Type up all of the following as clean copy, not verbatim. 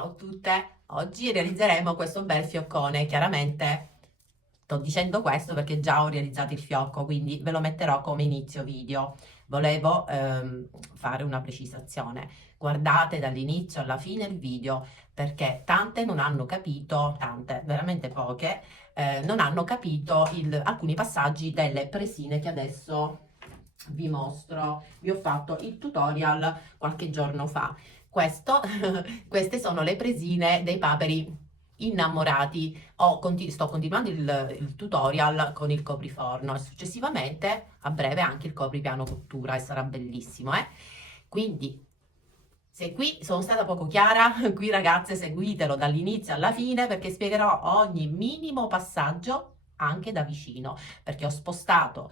Ciao a tutte! Oggi realizzeremo questo bel fioccone. Chiaramente sto dicendo questo perché già ho realizzato il fiocco, quindi ve lo metterò come inizio video. Volevo fare una precisazione. Guardate dall'inizio alla fine il video perché tante non hanno capito, tante, veramente poche, non hanno capito alcuni passaggi delle presine che adesso vi mostro. Vi ho fatto il tutorial qualche giorno fa. Questo, queste sono le presine dei paperi innamorati. Sto continuando il tutorial con il copriforno e successivamente a breve anche il copripiano cottura e sarà bellissimo, eh? Quindi, se qui sono stata poco chiara, qui ragazze seguitelo dall'inizio alla fine perché spiegherò ogni minimo passaggio anche da vicino, perché ho spostato,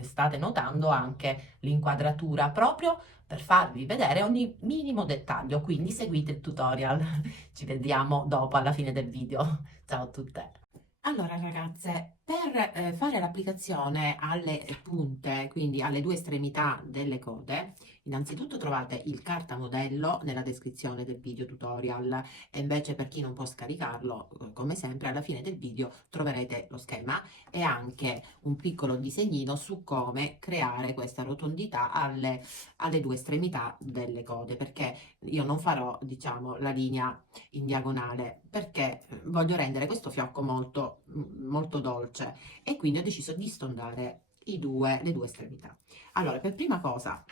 state notando, anche l'inquadratura proprio per farvi vedere ogni minimo dettaglio, quindi seguite il tutorial. Ci vediamo dopo alla fine del video. Ciao a tutte! Allora ragazze, per fare l'applicazione alle punte, quindi alle due estremità delle code, innanzitutto trovate il cartamodello nella descrizione del video tutorial e invece per chi non può scaricarlo, come sempre alla fine del video troverete lo schema e anche un piccolo disegnino su come creare questa rotondità alle due estremità delle code, perché io non farò, diciamo, la linea in diagonale perché voglio rendere questo fiocco molto dolce e quindi ho deciso di stondare le due estremità. Allora, per prima cosa,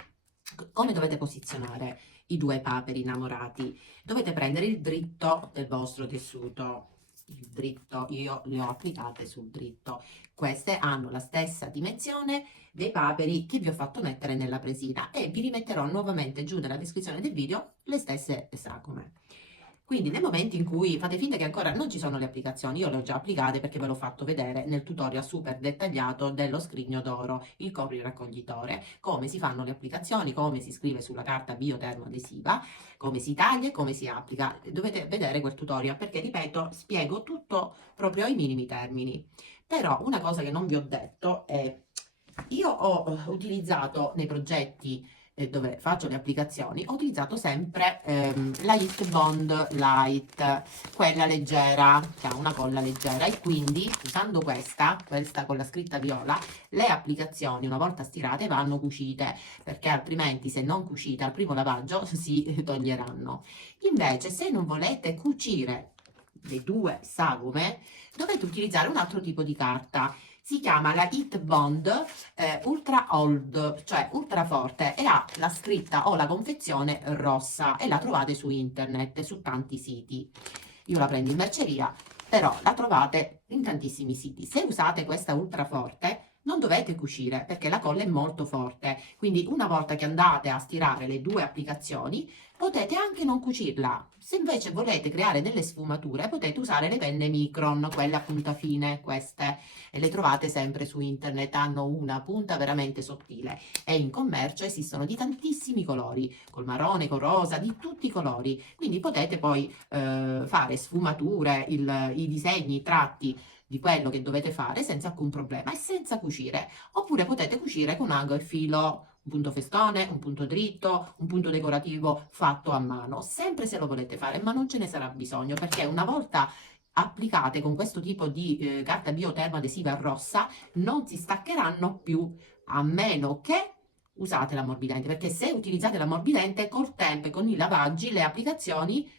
come dovete posizionare i due paperi innamorati? Dovete prendere il dritto del vostro tessuto. Il dritto, io le ho applicate sul dritto. Queste hanno la stessa dimensione dei paperi che vi ho fatto mettere nella presina e vi rimetterò nuovamente giù nella descrizione del video le stesse sagome. Quindi nel momento in cui fate finta che ancora non ci sono le applicazioni, io le ho già applicate perché ve l'ho fatto vedere nel tutorial super dettagliato dello scrigno d'oro, il copri raccoglitore, come si fanno le applicazioni, come si scrive sulla carta biotermoadesiva, come si taglia e come si applica. Dovete vedere quel tutorial perché, ripeto, spiego tutto proprio ai minimi termini. Però una cosa che non vi ho detto è, io ho utilizzato nei progetti dove faccio le applicazioni, ho utilizzato sempre la Hit Bond Light, quella leggera, che ha una colla leggera e quindi usando questa con la scritta viola, le applicazioni una volta stirate vanno cucite, perché altrimenti se non cucite al primo lavaggio si toglieranno. Invece se non volete cucire le due sagome, dovete utilizzare un altro tipo di carta. Si chiama la Hit Bond Ultra Old, cioè ultra forte, e ha la scritta o la confezione rossa e la trovate su internet, su tanti siti. Io la prendo in merceria, però la trovate in tantissimi siti. Se usate questa ultra forte, non dovete cucire perché la colla è molto forte, quindi una volta che andate a stirare le due applicazioni potete anche non cucirla. Se invece volete creare delle sfumature potete usare le penne Micron, quelle a punta fine, queste, e le trovate sempre su internet, hanno una punta veramente sottile e in commercio esistono di tantissimi colori, col marrone, col rosa, di tutti i colori, quindi potete poi fare sfumature, i disegni, i tratti di quello che dovete fare senza alcun problema e senza cucire, oppure potete cucire con ago e filo, un punto festone, un punto dritto, un punto decorativo fatto a mano, sempre se lo volete fare, ma non ce ne sarà bisogno perché una volta applicate con questo tipo di carta biotermoadesiva rossa non si staccheranno più, a meno che usate l'ammorbidente, perché se utilizzate l'ammorbidente col tempo e con i lavaggi le applicazioni,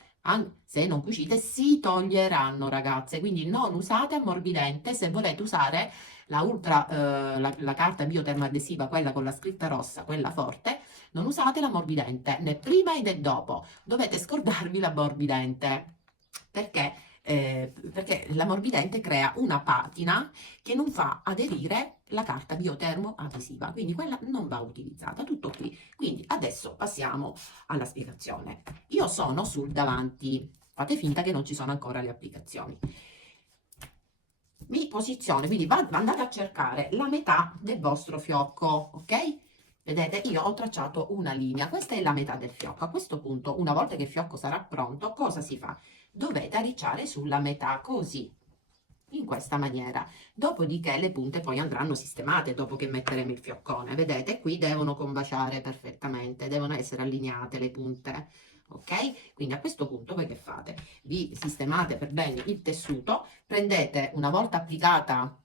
se non cucite, si toglieranno, ragazze. Quindi non usate ammorbidente se volete usare la carta biotermoadesiva, quella con la scritta rossa, quella forte. Non usate l'ammorbidente né prima né dopo. Dovete scordarvi l'ammorbidente perché l'ammorbidente crea una patina che non fa aderire la carta biotermoadesiva, quindi quella non va utilizzata. Tutto qui. Quindi adesso passiamo alla spiegazione. Io sono sul davanti, fate finta che non ci sono ancora le applicazioni. Mi posiziono, quindi andate a cercare la metà del vostro fiocco, ok? Vedete, io ho tracciato una linea, questa è la metà del fiocco. A questo punto, una volta che il fiocco sarà pronto, cosa si fa? Dovete arricciare sulla metà, così, in questa maniera. Dopodiché le punte poi andranno sistemate dopo che metteremo il fioccone. Vedete, qui devono combaciare perfettamente, devono essere allineate le punte. ok? Quindi a questo punto voi che fate? Vi sistemate per bene il tessuto, prendete una volta applicata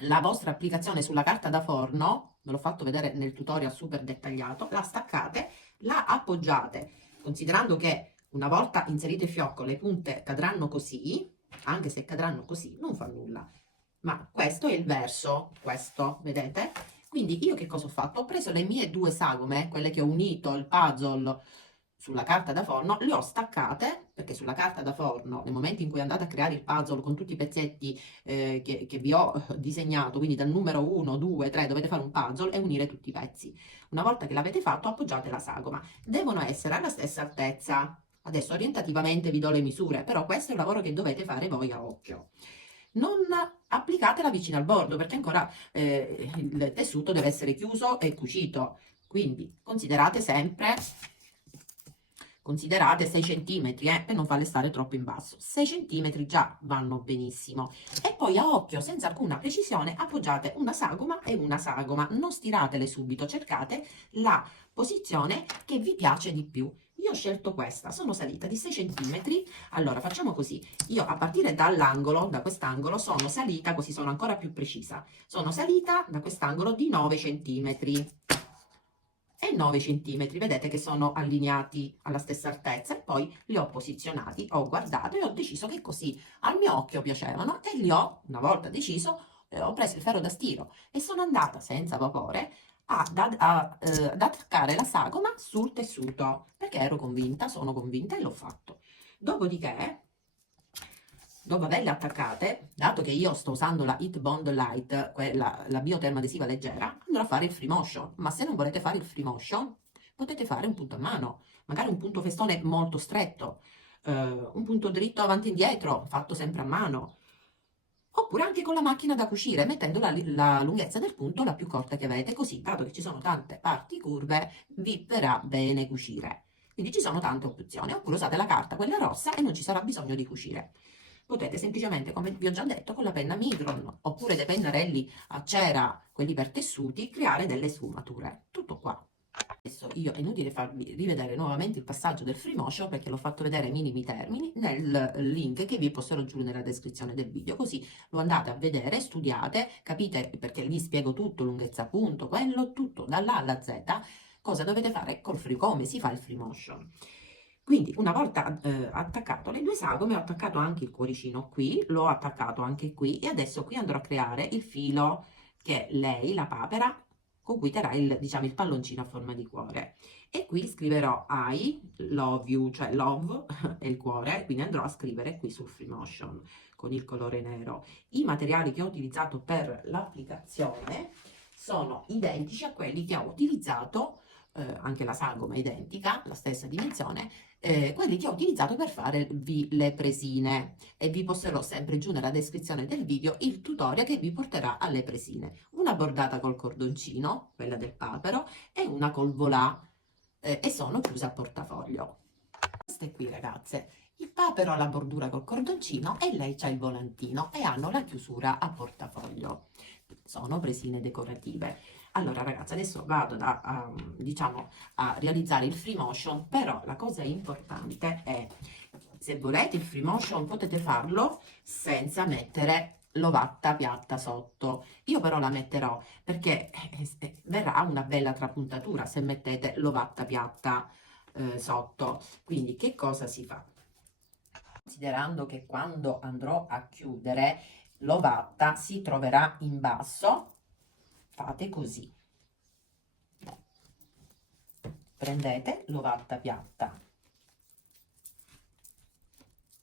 la vostra applicazione sulla carta da forno, ve l'ho fatto vedere nel tutorial super dettagliato, la staccate, la appoggiate, considerando che una volta inserito il fiocco le punte cadranno così, anche se cadranno così non fa nulla, ma questo è il verso, questo, vedete? Quindi io che cosa ho fatto? Ho preso le mie due sagome, quelle che ho unito il puzzle sulla carta da forno, le ho staccate, perché sulla carta da forno, nel momento in cui andate a creare il puzzle con tutti i pezzetti che vi ho disegnato, quindi dal numero 1, 2, 3, dovete fare un puzzle e unire tutti i pezzi. Una volta che l'avete fatto, appoggiate la sagoma. Devono essere alla stessa altezza. Adesso orientativamente vi do le misure, però questo è il lavoro che dovete fare voi a occhio. Non applicatela vicino al bordo, perché ancora il tessuto deve essere chiuso e cucito. Quindi considerate 6 cm per non farle stare troppo in basso. 6 cm già vanno benissimo. E poi a occhio, senza alcuna precisione, appoggiate una sagoma e una sagoma. Non stiratele subito, cercate la posizione che vi piace di più. Io ho scelto questa, sono salita di 6 cm. Allora facciamo così: io a partire dall'angolo, da quest'angolo, sono salita, così sono ancora più precisa, sono salita da quest'angolo di 9 cm. E 9 centimetri, vedete che sono allineati alla stessa altezza, e poi li ho posizionati, ho guardato e ho deciso che così al mio occhio piacevano, e li ho, una volta deciso, ho preso il ferro da stiro e sono andata senza vapore ad attaccare la sagoma sul tessuto, perché ero convinta, sono convinta, e l'ho fatto. Dopodiché, dopo averle attaccate, dato che io sto usando la Heat Bond Light, quella, la biotermoadesiva leggera, andrò a fare il free motion. Ma se non volete fare il free motion, potete fare un punto a mano, magari un punto festone molto stretto, un punto dritto avanti e indietro, fatto sempre a mano, oppure anche con la macchina da cucire, mettendo la lunghezza del punto la più corta che avete, così, dato che ci sono tante parti curve, vi verrà bene cucire. Quindi ci sono tante opzioni, oppure usate la carta, quella rossa, e non ci sarà bisogno di cucire. Potete semplicemente, come vi ho già detto, con la penna Micron oppure dei pennarelli a cera, quelli per tessuti, creare delle sfumature. Tutto qua. Adesso io è inutile farvi rivedere nuovamente il passaggio del free motion, perché l'ho fatto vedere minimi termini nel link che vi posterò giù nella descrizione del video, così lo andate a vedere, studiate, capite, perché lì spiego tutto, lunghezza punto, quello, tutto dalla A alla Z, cosa dovete fare col free, come si fa il free motion. Quindi una volta attaccato le due sagome, ho attaccato anche il cuoricino qui, l'ho attaccato anche qui, e adesso qui andrò a creare il filo che lei, la papera, con cui terrà il, diciamo, il palloncino a forma di cuore. E qui scriverò I love you, cioè love è il cuore, quindi andrò a scrivere qui sul free motion con il colore nero. I materiali che ho utilizzato per l'applicazione sono identici a quelli che ho utilizzato, anche la sagoma è identica, la stessa dimensione, quelli che ho utilizzato per farvi le presine, e vi posterò sempre giù nella descrizione del video il tutorial che vi porterà alle presine. Una bordata col cordoncino, quella del papero, e una col volà, e sono chiuse a portafoglio. Queste qui, ragazze, il papero ha la bordura col cordoncino e lei c'ha il volantino, e hanno la chiusura a portafoglio. Sono presine decorative. Allora, ragazzi, adesso vado diciamo, a realizzare il free motion, però la cosa importante è, se volete il free motion potete farlo senza mettere l'ovatta piatta sotto. Io però la metterò, perché verrà una bella trapuntatura se mettete l'ovatta piatta sotto. Quindi che cosa si fa? Considerando che quando andrò a chiudere l'ovatta si troverà in basso, fate così: prendete l'ovatta piatta,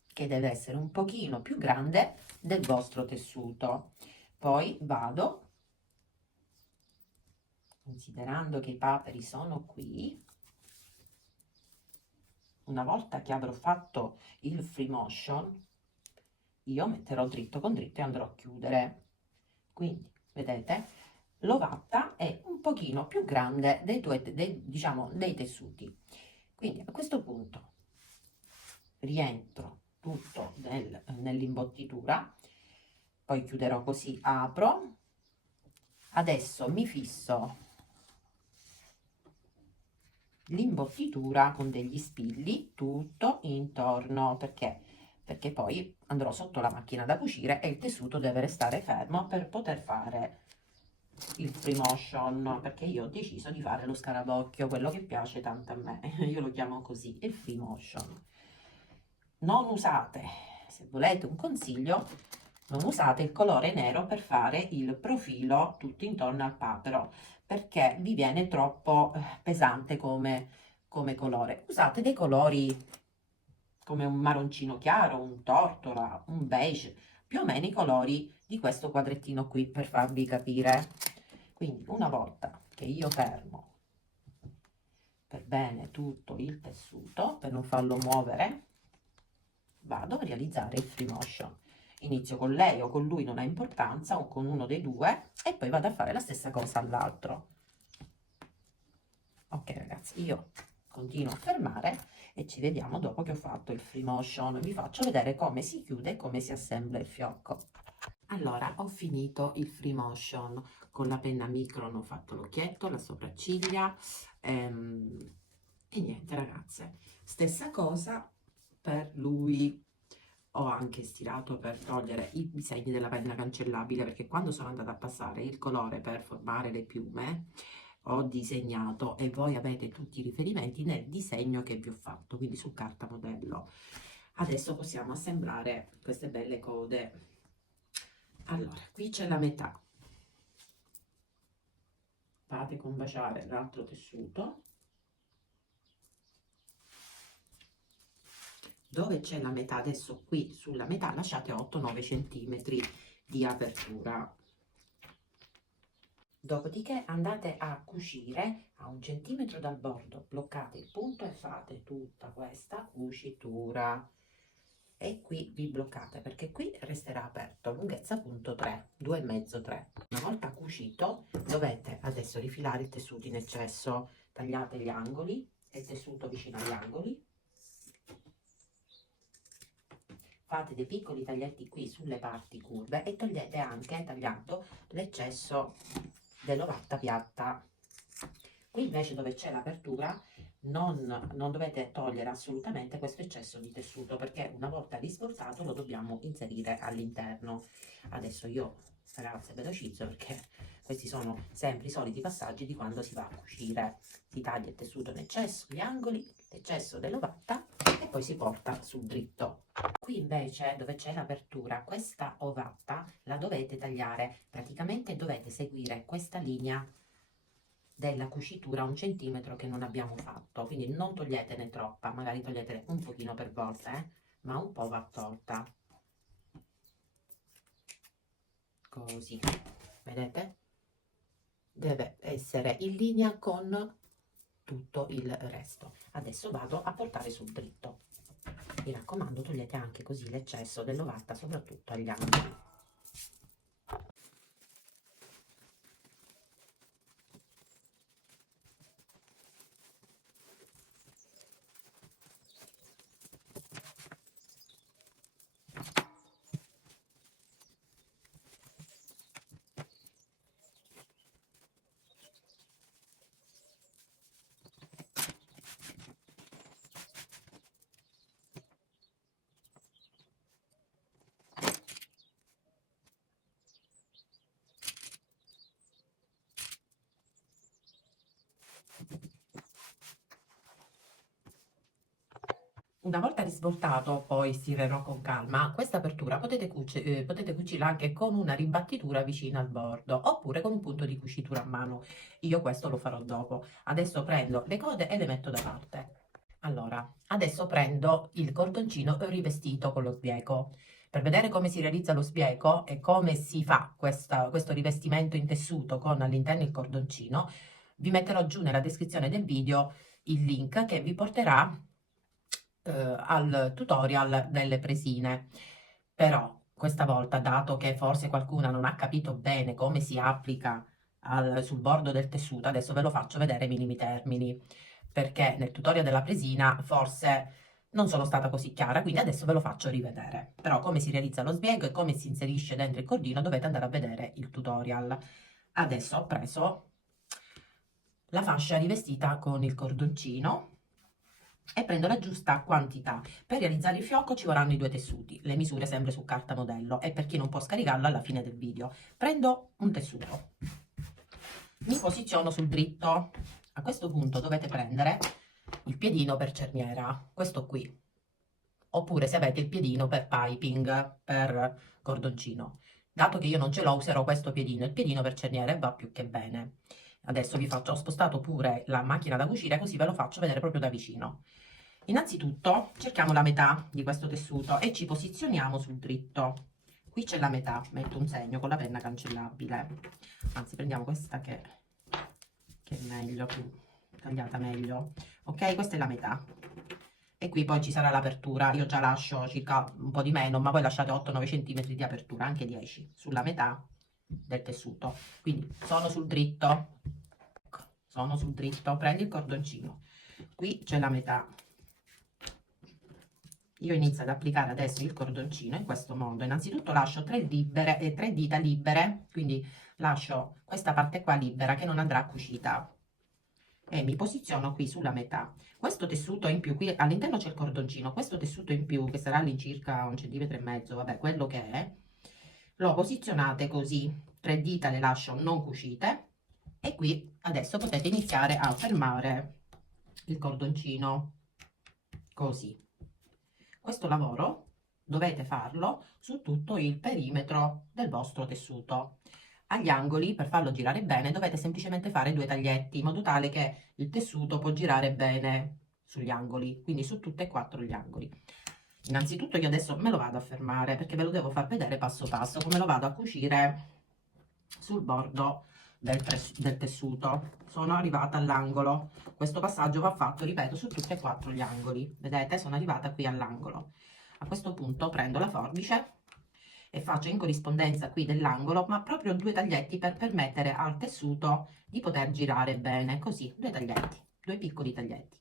che deve essere un pochino più grande del vostro tessuto, poi vado, considerando che i paperi sono qui, una volta che avrò fatto il free motion, io metterò dritto con dritto e andrò a chiudere. Quindi vedete, l'ovatta è un pochino più grande diciamo, dei tessuti. Quindi a questo punto rientro tutto nell'imbottitura, poi chiuderò così, apro. Adesso mi fisso l'imbottitura con degli spilli tutto intorno, perché poi andrò sotto la macchina da cucire e il tessuto deve restare fermo per poter fare il free motion, perché io ho deciso di fare lo scarabocchio, quello che piace tanto a me, io lo chiamo così, il free motion. Non usate, se volete un consiglio, non usate il colore nero per fare il profilo tutto intorno al papero, perché vi viene troppo pesante come colore. Usate dei colori come un maroncino chiaro, un tortora, un beige, più o meno i colori di questo quadrettino qui per farvi capire. Quindi una volta che io fermo per bene tutto il tessuto, per non farlo muovere, vado a realizzare il free motion. Inizio con lei o con lui, non ha importanza, o con uno dei due, e poi vado a fare la stessa cosa all'altro. Ok ragazzi, io continuo a fermare e ci vediamo dopo che ho fatto il free motion. Vi faccio vedere come si chiude e come si assembla il fiocco. Allora, ho finito il free motion. Con la penna Micron ho fatto l'occhietto, la sopracciglia e niente ragazze. Stessa cosa per lui. Ho anche stirato per togliere i segni della penna cancellabile, perché quando sono andata a passare il colore per formare le piume ho disegnato, e voi avete tutti i riferimenti nel disegno che vi ho fatto, quindi su carta modello. Adesso possiamo assemblare queste belle code. Allora, qui c'è la metà, fate combaciare l'altro tessuto. Dove c'è la metà, adesso qui sulla metà lasciate 8-9 centimetri di apertura. Dopodiché andate a cucire a 1 centimetro dal bordo, bloccate il punto e fate tutta questa cucitura. E qui vi bloccate, perché qui resterà aperto, lunghezza punto 3, 2,5, 3. Una volta cucito dovete adesso rifilare il tessuto in eccesso, tagliate gli angoli e il tessuto vicino agli angoli. Fate dei piccoli taglietti qui sulle parti curve e togliete anche, tagliando, l'eccesso dell'ovatta piatta. Qui invece dove c'è l'apertura non dovete togliere assolutamente questo eccesso di tessuto, perché una volta risvoltato lo dobbiamo inserire all'interno. Adesso io ragazzi velocizzo, perché questi sono sempre i soliti passaggi di quando si va a cucire. Si taglia il tessuto in eccesso, gli angoli, l'eccesso dell'ovatta e poi si porta sul dritto. Qui invece dove c'è l'apertura, questa ovatta la dovete tagliare, praticamente dovete seguire questa linea della cucitura 1 centimetro che non abbiamo fatto, quindi non toglietene troppa, magari toglietene un pochino per volta, ma un po' va tolta, così, vedete? Deve essere in linea con tutto il resto. Adesso vado a portare sul dritto. Mi raccomando, togliete anche così l'eccesso dell'ovatta, soprattutto agli angoli. Una volta risvoltato, poi stirerò con calma, questa apertura potete cucirla anche con una ribattitura vicino al bordo, oppure con un punto di cucitura a mano. Io questo lo farò dopo. Adesso prendo le code e le metto da parte. Allora, adesso prendo il cordoncino rivestito con lo sbieco. Per vedere come si realizza lo sbieco e come si fa questo rivestimento in tessuto con all'interno il cordoncino, vi metterò giù nella descrizione del video il link che vi porterà al tutorial delle presine. Però questa volta, dato che forse qualcuna non ha capito bene come si applica sul bordo del tessuto, adesso ve lo faccio vedere ai minimi termini, perché nel tutorial della presina forse non sono stata così chiara, quindi adesso ve lo faccio rivedere. Però come si realizza lo sbiego e come si inserisce dentro il cordino dovete andare a vedere il tutorial. Adesso ho preso la fascia rivestita con il cordoncino e prendo la giusta quantità. Per realizzare il fiocco ci vorranno i 2 tessuti, le misure sempre su carta modello e per chi non può scaricarlo alla fine del video. Prendo un tessuto, mi posiziono sul dritto. A questo punto dovete prendere il piedino per cerniera, questo qui, oppure se avete il piedino per piping, per cordoncino. Dato che io non ce l'ho, userò questo piedino, il piedino per cerniera, e va più che bene. Adesso ho spostato pure la macchina da cucire, così ve lo faccio vedere proprio da vicino. Innanzitutto cerchiamo la metà di questo tessuto e ci posizioniamo sul dritto. Qui c'è la metà, metto un segno con la penna cancellabile. Anzi, prendiamo questa che è meglio, più tagliata meglio. Ok, questa è la metà. E qui poi ci sarà l'apertura. Io già lascio circa un po' di meno, ma voi lasciate 8-9 cm di apertura, anche 10, sulla metà del tessuto. Quindi sono sul dritto, sono sul dritto, prendi il cordoncino. Qui c'è la metà. Io inizio ad applicare adesso il cordoncino in questo modo. Innanzitutto lascio 3 dita libere, quindi lascio questa parte qua libera che non andrà cucita e mi posiziono qui sulla metà. Questo tessuto in più, qui all'interno c'è il cordoncino, questo tessuto in più che sarà all'incirca 1,5 cm, vabbè, quello che è, lo posizionate così, 3 dita le lascio non cucite e qui adesso potete iniziare a fermare il cordoncino così. Questo lavoro dovete farlo su tutto il perimetro del vostro tessuto. Agli angoli, per farlo girare bene, dovete semplicemente fare 2 taglietti, in modo tale che il tessuto può girare bene sugli angoli, quindi su tutti e 4 gli angoli. Innanzitutto io adesso me lo vado a fermare, perché ve lo devo far vedere passo passo, come lo vado a cucire sul bordo del tessuto. Sono arrivata all'angolo. Questo passaggio va fatto, ripeto, su tutti e 4 gli angoli. Vedete, sono arrivata qui all'angolo. A questo punto prendo la forbice e faccio in corrispondenza qui dell'angolo, ma proprio 2 taglietti per permettere al tessuto di poter girare bene. Così, 2 taglietti, 2 piccoli taglietti.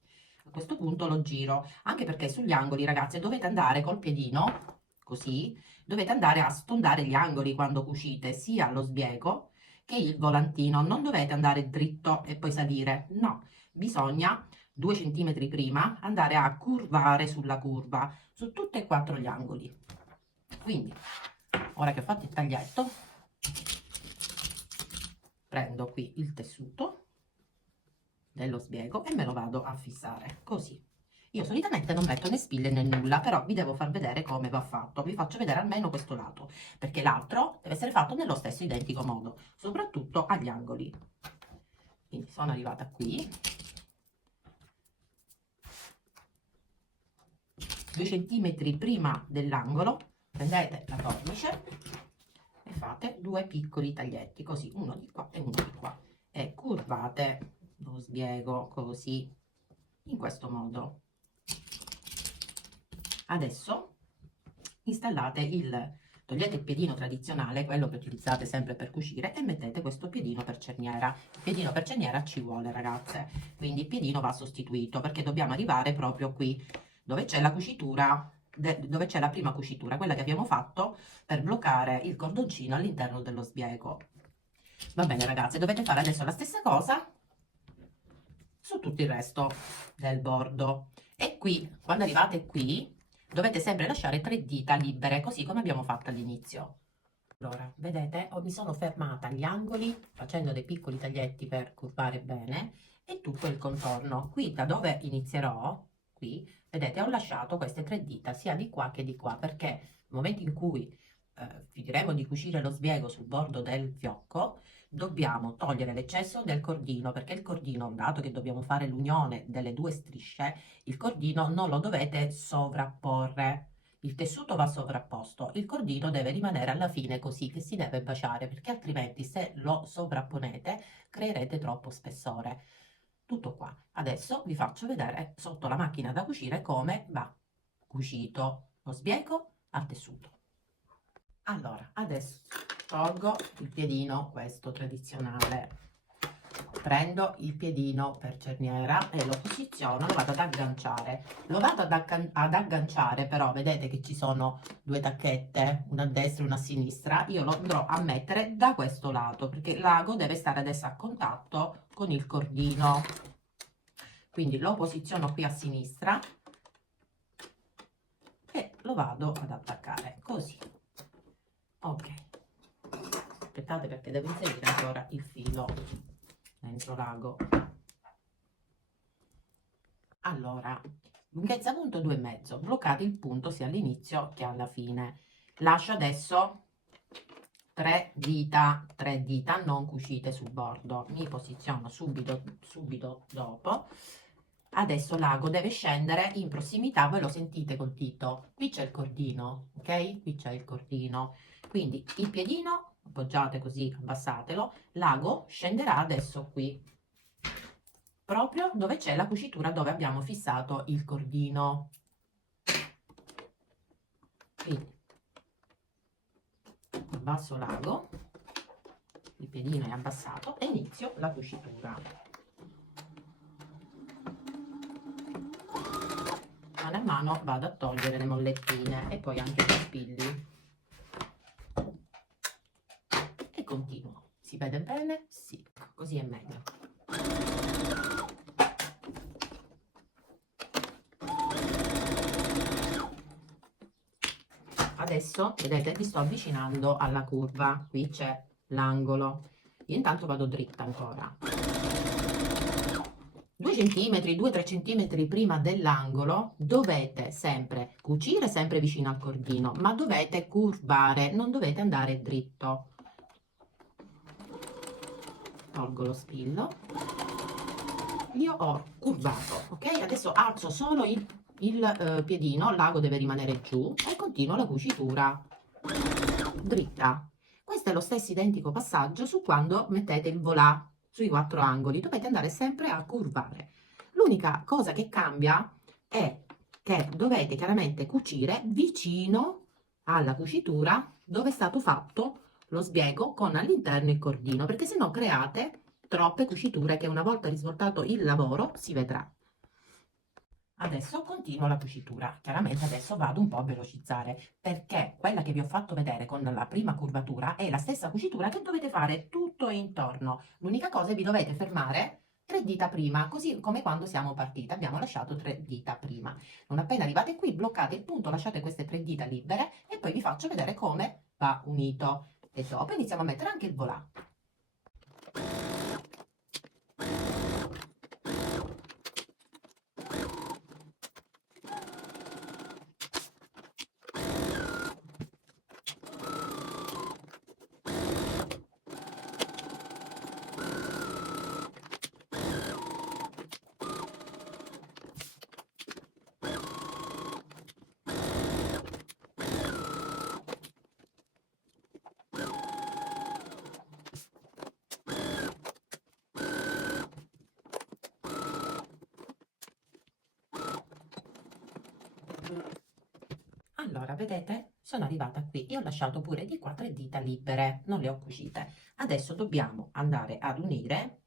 A questo punto lo giro, anche perché sugli angoli, ragazze, dovete andare col piedino, così, dovete andare a sfondare gli angoli quando cucite, sia lo sbiego che il volantino. Non dovete andare dritto e poi salire, no, bisogna 2 cm prima andare a curvare sulla curva, su tutti e 4 gli angoli. Quindi, ora che ho fatto il taglietto, prendo qui il tessuto dello sbiego e me lo vado a fissare così. Io solitamente non metto né spille né nulla, però vi devo far vedere come va fatto. Vi faccio vedere almeno questo lato, perché l'altro deve essere fatto nello stesso identico modo, soprattutto agli angoli. Quindi sono arrivata qui, 2 cm prima dell'angolo, prendete la forbice e fate 2 piccoli taglietti, così, uno di qua e uno di qua, e curvate lo sbiego così, in questo modo. Adesso togliete il piedino tradizionale, quello che utilizzate sempre per cucire, e mettete questo piedino per cerniera. Il piedino per cerniera ci vuole, ragazze, quindi il piedino va sostituito, perché dobbiamo arrivare proprio qui, dove c'è la cucitura, dove c'è la prima cucitura, quella che abbiamo fatto per bloccare il cordoncino all'interno dello sbiego. Va bene, ragazze, dovete fare adesso la stessa cosa su tutto il resto del bordo. E qui, quando arrivate qui, dovete sempre lasciare 3 dita libere, così come abbiamo fatto all'inizio. Allora, vedete, mi sono fermata agli angoli facendo dei piccoli taglietti per curvare bene e tutto il contorno. Qui, da dove inizierò, qui, vedete, ho lasciato queste 3 dita sia di qua che di qua, perché nel momento in cui finiremo di cucire lo sbiego sul bordo del fiocco, dobbiamo togliere l'eccesso del cordino, perché il cordino, dato che dobbiamo fare l'unione delle 2 strisce, il cordino non lo dovete sovrapporre. Il tessuto va sovrapposto, il cordino deve rimanere alla fine così, che si deve baciare, perché altrimenti se lo sovrapponete creerete troppo spessore. Tutto qua. Adesso vi faccio vedere sotto la macchina da cucire come va cucito lo sbiego al tessuto. Allora, adesso tolgo il piedino, questo tradizionale, prendo il piedino per cerniera e lo posiziono, lo vado ad agganciare. Lo vado ad agganciare, però vedete che ci sono due tacchette, una a destra e una a sinistra. Io lo andrò a mettere da questo lato, perché l'ago deve stare adesso a contatto con il cordino. Quindi lo posiziono qui a sinistra e lo vado ad attaccare, così. Ok. Aspettate perché devo inserire ancora il filo dentro l'ago. Allora, lunghezza punto 2,5, bloccate il punto sia all'inizio che alla fine. Lascio adesso 3 dita non cucite sul bordo, mi posiziono subito dopo. Adesso l'ago deve scendere in prossimità, voi lo sentite col dito, qui c'è il cordino, ok? Qui c'è il cordino, quindi il piedino appoggiate così, abbassatelo, l'ago scenderà adesso qui, proprio dove c'è la cucitura dove abbiamo fissato il cordino. Quindi abbasso l'ago, il piedino è abbassato e inizio la cucitura. Mano a mano vado a togliere le mollettine e poi anche gli spilli. E continuo. Si vede bene? Sì, così è meglio. Adesso, vedete, mi sto avvicinando alla curva. Qui c'è l'angolo. Io intanto vado dritta ancora. 2 centimetri, 2-3 centimetri prima dell'angolo dovete sempre cucire sempre vicino al cordino, ma dovete curvare, non dovete andare dritto. Tolgo lo spillo. Io ho curvato, ok? Adesso alzo solo il piedino, l'ago deve rimanere giù e continuo la cucitura dritta. Questo è lo stesso identico passaggio su quando mettete il volà sui 4 angoli, dovete andare sempre a curvare. L'unica cosa che cambia è che dovete chiaramente cucire vicino alla cucitura dove è stato fatto lo sbiego con all'interno il cordino, perché se no create troppe cuciture che una volta risvoltato il lavoro si vedrà. Adesso continuo la cucitura, chiaramente adesso vado un po' a velocizzare perché quella che vi ho fatto vedere con la prima curvatura è la stessa cucitura che dovete fare tutto intorno. L'unica cosa è vi dovete fermare 3 dita prima, così come quando siamo partiti, abbiamo lasciato 3 dita prima. Non appena arrivate qui bloccate il punto, lasciate queste 3 dita libere e poi vi faccio vedere come va unito. E dopo iniziamo a mettere anche il volà. Allora, vedete? Sono arrivata qui e ho lasciato pure di qua 3 dita libere, non le ho cucite. Adesso dobbiamo andare ad unire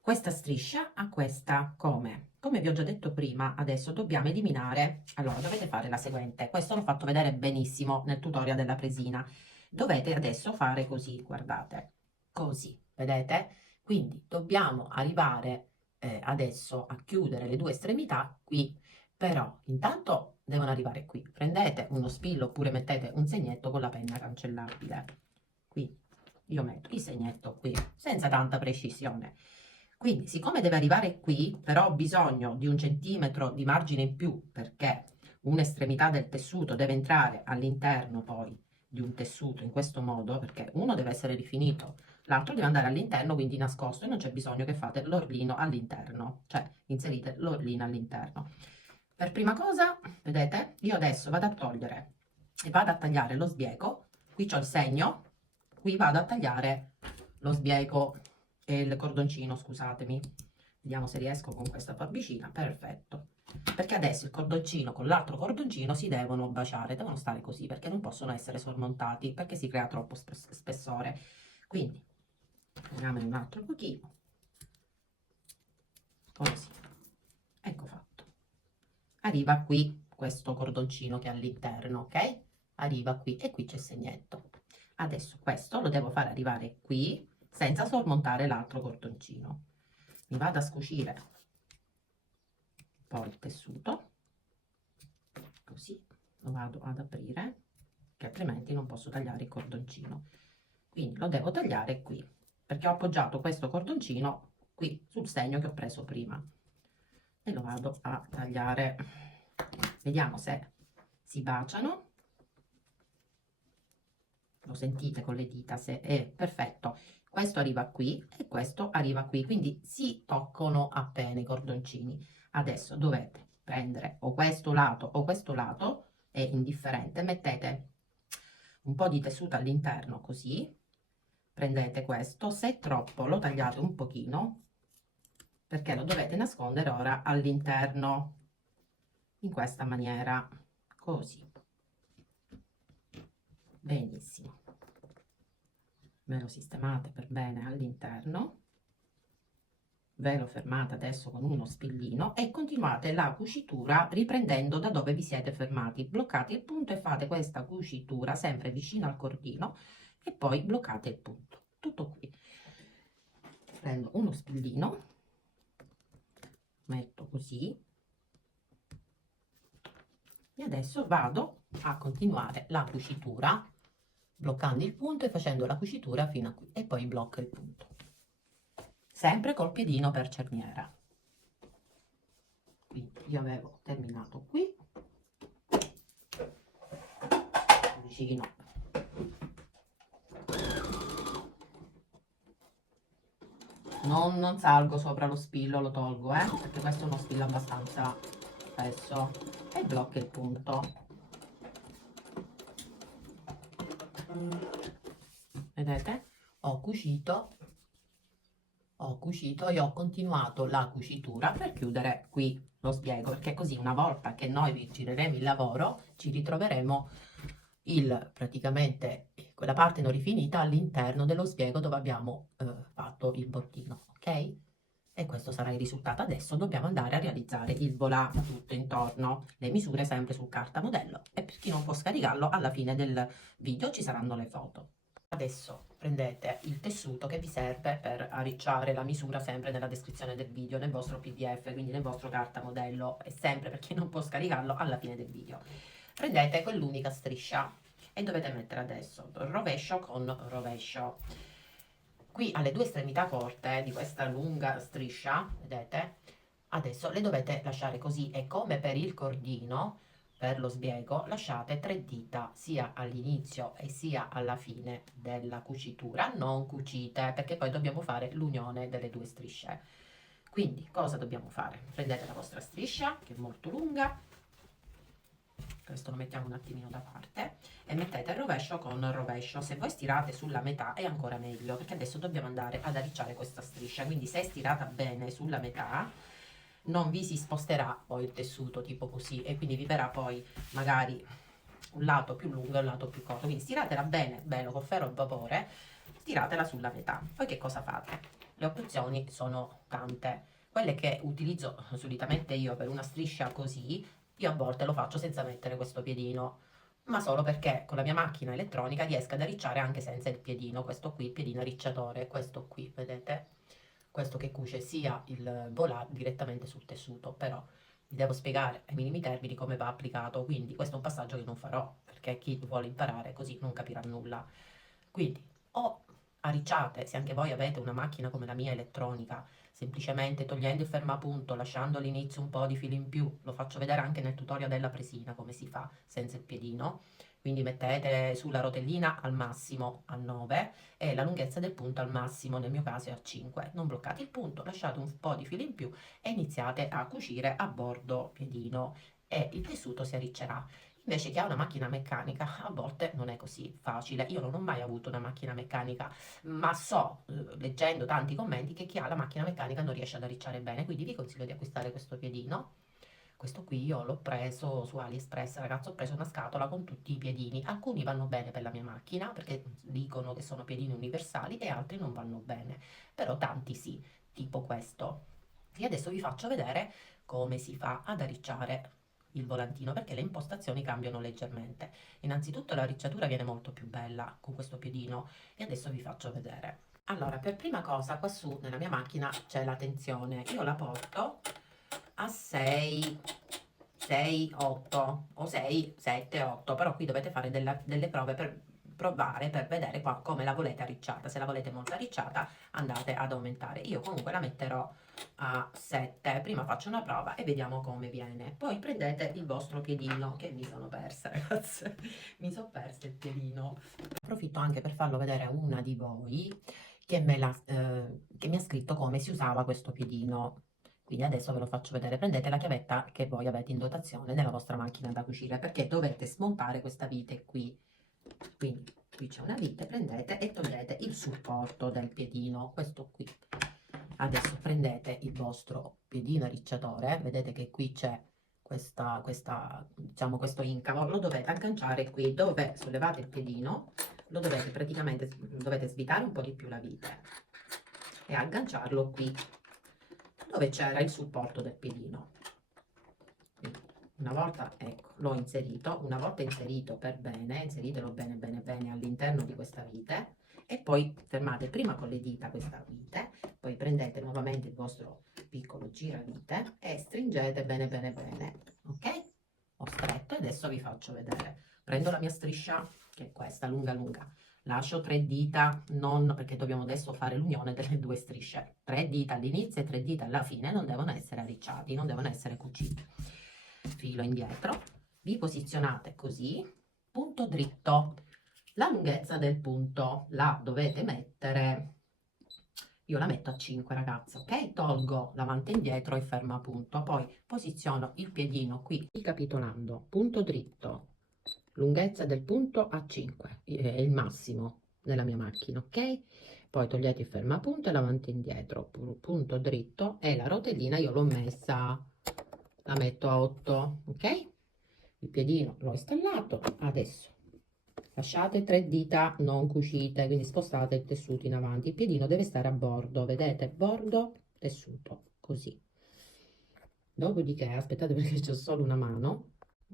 questa striscia a questa. Come? Come vi ho già detto prima, adesso dobbiamo eliminare. Allora, dovete fare la seguente. Questo l'ho fatto vedere benissimo nel tutorial della presina. Dovete adesso fare così, guardate. Così, vedete? Quindi dobbiamo arrivare adesso a chiudere le 2 estremità qui. Però intanto devono arrivare qui. Prendete uno spillo oppure mettete un segnetto con la penna cancellabile. Qui io metto il segnetto qui, senza tanta precisione. Quindi, siccome deve arrivare qui, però ho bisogno di 1 centimetro di margine in più, perché un'estremità del tessuto deve entrare all'interno poi di un tessuto in questo modo, perché uno deve essere rifinito, l'altro deve andare all'interno, quindi nascosto, e non c'è bisogno che fate l'orlino all'interno, cioè inserite l'orlino all'interno. Per prima cosa, vedete, io adesso vado a togliere e vado a tagliare lo sbiego, qui c'ho il segno, qui vado a tagliare lo sbiego e il cordoncino, scusatemi, vediamo se riesco con questa forbicina, perfetto, perché adesso il cordoncino con l'altro cordoncino si devono baciare, devono stare così, perché non possono essere sormontati, perché si crea troppo spessore, quindi togliamone un altro pochino, così, ecco fatto. Arriva qui questo cordoncino che è all'interno, ok? Arriva qui e qui c'è il segnetto. Adesso questo lo devo far arrivare qui senza sormontare l'altro cordoncino. Mi vado a scucire un po' il tessuto, così lo vado ad aprire, che altrimenti non posso tagliare il cordoncino. Quindi lo devo tagliare qui, perché ho appoggiato questo cordoncino qui sul segno che ho preso prima. E lo vado a tagliare. Vediamo se si baciano. Lo sentite con le dita, se è perfetto. Questo arriva qui e questo arriva qui, quindi si toccano appena i cordoncini. Adesso dovete prendere o questo lato, è indifferente, mettete un po' di tessuto all'interno così, prendete questo, se è troppo lo tagliate un pochino, perché lo dovete nascondere ora all'interno, in questa maniera, così. Benissimo. Ve lo sistemate per bene all'interno, ve lo fermate adesso con uno spillino e continuate la cucitura riprendendo da dove vi siete fermati. Bloccate il punto e fate questa cucitura sempre vicino al cordino e poi bloccate il punto. Tutto qui. Prendo uno spillino, metto così e adesso vado a continuare la cucitura bloccando il punto e facendo la cucitura fino a qui e poi blocco il punto, sempre col piedino per cerniera. Quindi io avevo terminato qui, vicino, non salgo sopra lo spillo, lo tolgo perché questo è uno spillo abbastanza spesso, e blocco il punto. Vedete? Ho cucito e ho continuato la cucitura per chiudere qui lo sbiego, perché così una volta che noi vi gireremo il lavoro ci ritroveremo praticamente quella parte non rifinita all'interno dello sbiego dove abbiamo fatto il bordino, ok? E questo sarà il risultato. Adesso dobbiamo andare a realizzare il volà tutto intorno, le misure sempre su carta modello, e per chi non può scaricarlo alla fine del video ci saranno le foto. Adesso prendete il tessuto che vi serve per arricciare la misura sempre nella descrizione del video, nel vostro PDF, quindi nel vostro carta modello, e sempre per chi non può scaricarlo alla fine del video. Prendete quell'unica striscia e dovete mettere adesso rovescio con rovescio. Qui alle due estremità corte di questa lunga striscia, vedete? Adesso le dovete lasciare così, e come per il cordino, per lo sbiego, lasciate 3 dita sia all'inizio e sia alla fine della cucitura, non cucite perché poi dobbiamo fare l'unione delle due strisce. Quindi cosa dobbiamo fare? Prendete la vostra striscia che è molto lunga, questo lo mettiamo un attimino da parte, e mettete il rovescio con rovescio. Se voi stirate sulla metà è ancora meglio, perché adesso dobbiamo andare ad arricciare questa striscia, quindi se è stirata bene sulla metà non vi si sposterà poi il tessuto tipo così, e quindi vi verrà poi magari un lato più lungo e un lato più corto. Quindi stiratela bene, bene col ferro a vapore, stiratela sulla metà. Poi che cosa fate? Le opzioni sono tante. Quelle che utilizzo solitamente io per una striscia così, io a volte lo faccio senza mettere questo piedino, ma solo perché con la mia macchina elettronica riesco ad arricciare anche senza il piedino. Questo qui, il piedino arricciatore, questo qui, vedete? Questo che cuce sia il volà direttamente sul tessuto, però vi devo spiegare ai minimi termini come va applicato, quindi questo è un passaggio che non farò, perché chi vuole imparare così non capirà nulla. Quindi o arricciate, se anche voi avete una macchina come la mia elettronica, semplicemente togliendo il fermapunto, lasciando all'inizio un po' di filo in più, lo faccio vedere anche nel tutorial della presina come si fa senza il piedino, quindi mettete sulla rotellina al massimo a 9 e la lunghezza del punto al massimo, nel mio caso è a 5. Non bloccate il punto, lasciate un po' di filo in più e iniziate a cucire a bordo piedino e il tessuto si arriccerà. Invece chi ha una macchina meccanica a volte non è così facile. Io non ho mai avuto una macchina meccanica, ma so, leggendo tanti commenti, che chi ha la macchina meccanica non riesce ad arricciare bene, quindi vi consiglio di acquistare questo piedino. Questo qui io l'ho preso su AliExpress, ragazzi, ho preso una scatola con tutti i piedini. Alcuni vanno bene per la mia macchina perché dicono che sono piedini universali, e altri non vanno bene, però tanti sì, tipo questo. E adesso vi faccio vedere come si fa ad arricciare il volantino, perché le impostazioni cambiano leggermente. Innanzitutto la arricciatura viene molto più bella con questo piedino e adesso vi faccio vedere. Allora, per prima cosa, qua su nella mia macchina c'è la tensione. Io la porto a 6, 6, 8 o 6, 7, 8, però qui dovete fare delle prove per provare, per vedere come la volete arricciata. Se la volete molto arricciata andate ad aumentare. Io comunque la metterò a 7. Prima faccio una prova e vediamo come viene. Poi prendete il vostro piedino, che mi sono persa, ragazze. Mi sono persa il piedino. Approfitto anche per farlo vedere a una di voi che mi ha scritto come si usava questo piedino. Quindi adesso ve lo faccio vedere. Prendete la chiavetta che voi avete in dotazione nella vostra macchina da cucire, perché dovete smontare questa vite qui. Quindi qui c'è una vite, prendete e togliete il supporto del piedino, questo qui. Adesso prendete il vostro piedino arricciatore, vedete che qui c'è diciamo, questo incavo, lo dovete agganciare qui dove sollevate il piedino, lo dovete praticamente, dovete svitare un po' di più la vite e agganciarlo qui dove c'era il supporto del piedino. Quindi, una volta, ecco, l'ho inserito, una volta inserito per bene, inseritelo bene bene bene all'interno di questa vite e poi fermate prima con le dita questa vite, poi prendete nuovamente il vostro piccolo giravite e stringete bene bene bene, ok? Ho stretto e adesso vi faccio vedere. Prendo la mia striscia, che è questa, lunga lunga, lascio 3 dita, non perché dobbiamo adesso fare l'unione delle 2 strisce, 3 dita all'inizio e 3 dita alla fine, non devono essere arricciati, non devono essere cuciti. Filo indietro, vi posizionate così, punto dritto, la lunghezza del punto la dovete mettere, io la metto a 5 ragazze, ok? Tolgo l'avanti e indietro e fermo a punto, poi posiziono il piedino qui, ricapitolando, punto dritto, lunghezza del punto a 5, è il massimo nella mia macchina, ok? Poi togliete il fermapunto e l'avanti e indietro, punto dritto e la rotellina io l'ho messa, la metto a 8, ok? Il piedino l'ho installato, adesso lasciate 3 dita non cucite, quindi spostate il tessuto in avanti, il piedino deve stare a bordo, vedete? Bordo, tessuto, così. Dopodiché, aspettate perché c'è solo una mano,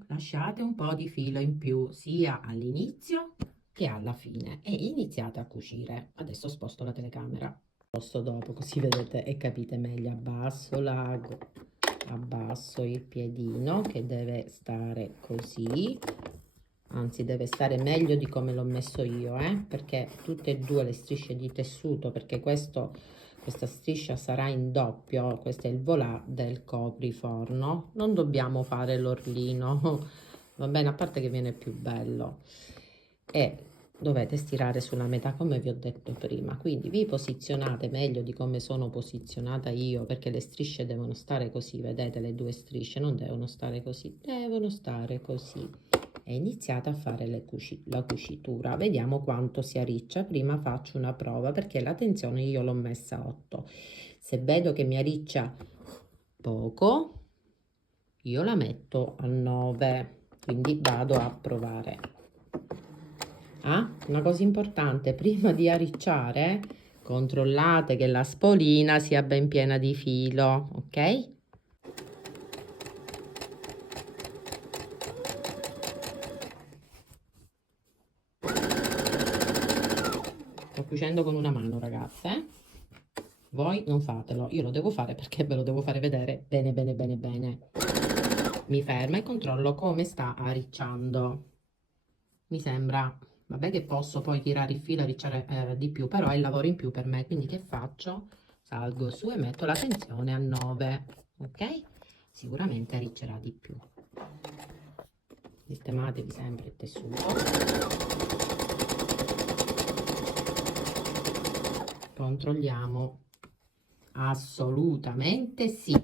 lasciate un po' di filo in più sia all'inizio che alla fine e iniziate a cucire. Adesso sposto la telecamera, sposto dopo così vedete e capite meglio. Abbasso l'ago, abbasso il piedino che deve stare così, anzi deve stare meglio di come l'ho messo io, perché tutte e due le strisce di tessuto, perché questa striscia sarà in doppio, questo è il volà del copriforno, non dobbiamo fare l'orlino, va bene, a parte che viene più bello, e dovete stirare sulla metà come vi ho detto prima, quindi vi posizionate meglio di come sono posizionata io, perché le strisce devono stare così, vedete, le 2 strisce non devono stare così, devono stare così e iniziate a fare la cucitura. Vediamo quanto si arriccia. Prima faccio una prova perché la tensione io l'ho messa a 8. Se vedo che mi arriccia poco, io la metto a 9, quindi vado a provare. Una cosa importante, prima di arricciare, controllate che la spolina sia ben piena di filo, ok? Sto cucendo con una mano, ragazze. Voi non fatelo, io lo devo fare perché ve lo devo fare vedere bene bene bene bene. Mi fermo e controllo come sta arricciando. Mi sembra, vabbè che posso poi tirare il filo, arricciare di più, però è il lavoro in più per me, quindi che faccio? Salgo su e metto la tensione a 9, ok? Sicuramente arriccerà di più. Sistematevi sempre il tessuto. Controlliamo. Assolutamente sì.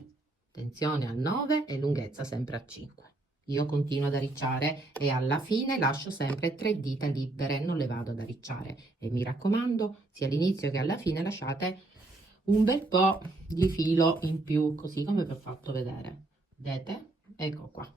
Tensione a 9 e lunghezza sempre a 5. Io continuo ad arricciare e alla fine lascio sempre 3 dita libere, non le vado ad arricciare. E mi raccomando, sia all'inizio che alla fine lasciate un bel po' di filo in più, così come vi ho fatto vedere. Vedete? Ecco qua.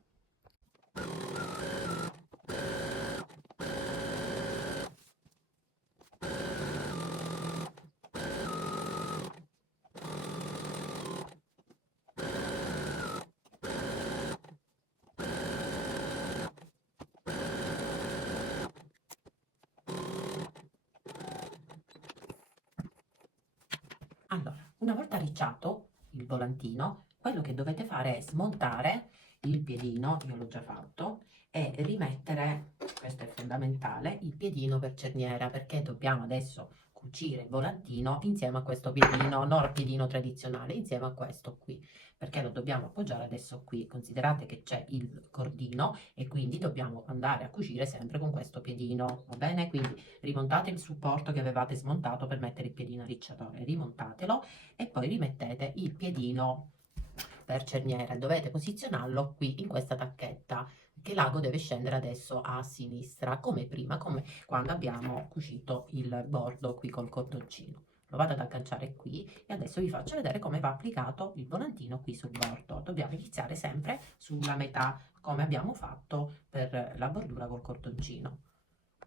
Allora, una volta arricciato il volantino, quello che dovete fare è smontare il piedino, io l'ho già fatto, e rimettere, questo è fondamentale, il piedino per cerniera, perché dobbiamo adesso cucire il volantino insieme a questo piedino, non il piedino tradizionale, insieme a questo qui, perché lo dobbiamo appoggiare adesso qui. Considerate che c'è il cordino e quindi dobbiamo andare a cucire sempre con questo piedino, va bene? Quindi rimontate il supporto che avevate smontato per mettere il piedino arricciatore, rimontatelo e poi rimettete il piedino per cerniera. Dovete posizionarlo qui in questa tacchetta, che l'ago deve scendere adesso a sinistra, come prima, come quando abbiamo cucito il bordo qui col cordoncino. Lo vado ad agganciare qui e adesso vi faccio vedere come va applicato il volantino qui sul bordo. Dobbiamo iniziare sempre sulla metà, come abbiamo fatto per la bordura col cordoncino.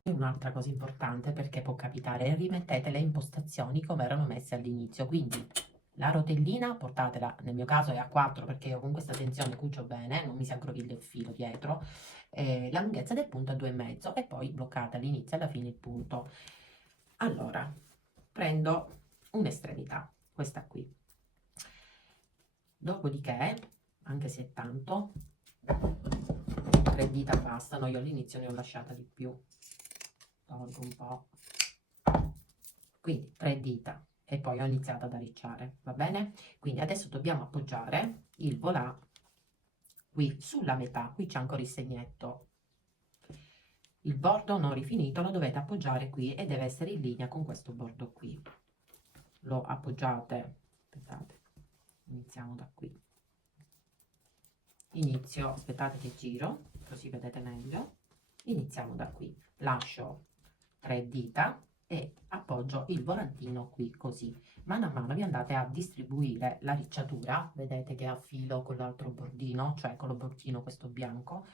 E un'altra cosa importante, perché può capitare, rimettete le impostazioni come erano messe all'inizio, quindi la rotellina portatela, nel mio caso è a 4 perché io con questa tensione cucio bene, non mi si aggroviglia il filo dietro, la lunghezza del punto è 2,5 e poi bloccate all'inizio e alla fine il punto. Allora, prendo un'estremità, questa qui, dopodiché, anche se è tanto, 3 dita bastano, io all'inizio ne ho lasciata di più, tolgo un po', quindi 3 dita e poi ho iniziato ad arricciare, va bene? Quindi adesso dobbiamo appoggiare il volà qui sulla metà, qui c'è ancora il segnetto, il bordo non rifinito lo dovete appoggiare qui e deve essere in linea con questo bordo qui. Lo appoggiate, aspettate, iniziamo da qui, inizio, aspettate che giro così vedete meglio, iniziamo da qui, lascio 3 dita e appoggio il volantino qui così. Mano a mano vi andate a distribuire la ricciatura, vedete che ha filo con l'altro bordino, cioè con lo bordino questo bianco,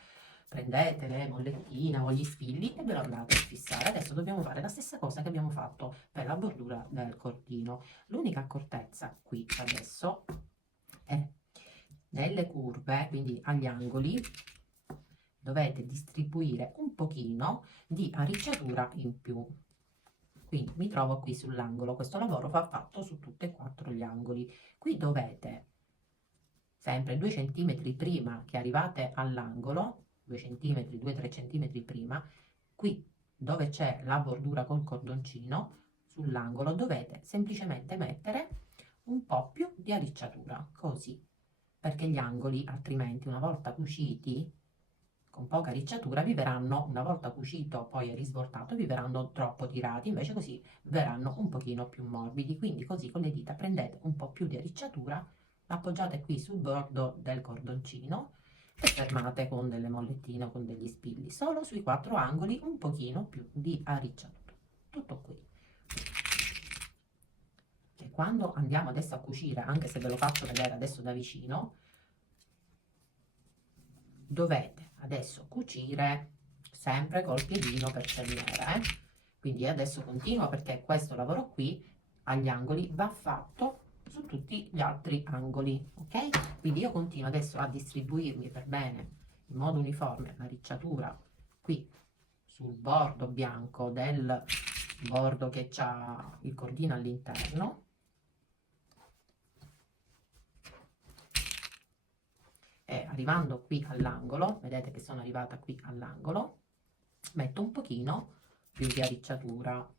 prendete le mollettine o gli spilli e ve lo andate a fissare. Adesso dobbiamo fare la stessa cosa che abbiamo fatto per la bordura del cordino. L'unica accortezza qui adesso è nelle curve, quindi agli angoli, dovete distribuire un pochino di arricciatura in più. Quindi mi trovo qui sull'angolo, questo lavoro va fatto su tutti e 4 gli angoli. Qui dovete, sempre 2 cm prima che arrivate all'angolo, 2 cm, 2-3 cm prima, qui dove c'è la bordura col cordoncino, sull'angolo dovete semplicemente mettere un po' più di arricciatura, così, perché gli angoli altrimenti una volta cuciti con poca ricciatura vi verranno, una volta cucito poi e risvoltato, vi verranno troppo tirati, invece così verranno un pochino più morbidi. Quindi così con le dita prendete un po' più di arricciatura, appoggiate qui sul bordo del cordoncino e fermate con delle mollettine o con degli spilli, solo sui 4 angoli un pochino più di arricciatura. Tutto qui. E quando andiamo adesso a cucire, anche se ve lo faccio vedere adesso da vicino, dovete adesso cucire sempre col piedino per cerniera, quindi adesso continuo perché questo lavoro qui agli angoli va fatto su tutti gli altri angoli, ok? Quindi io continuo adesso a distribuirmi per bene in modo uniforme la ricciatura qui sul bordo bianco del bordo che ha il cordino all'interno, e arrivando qui all'angolo, vedete che sono arrivata qui all'angolo, metto un pochino più di arricciatura.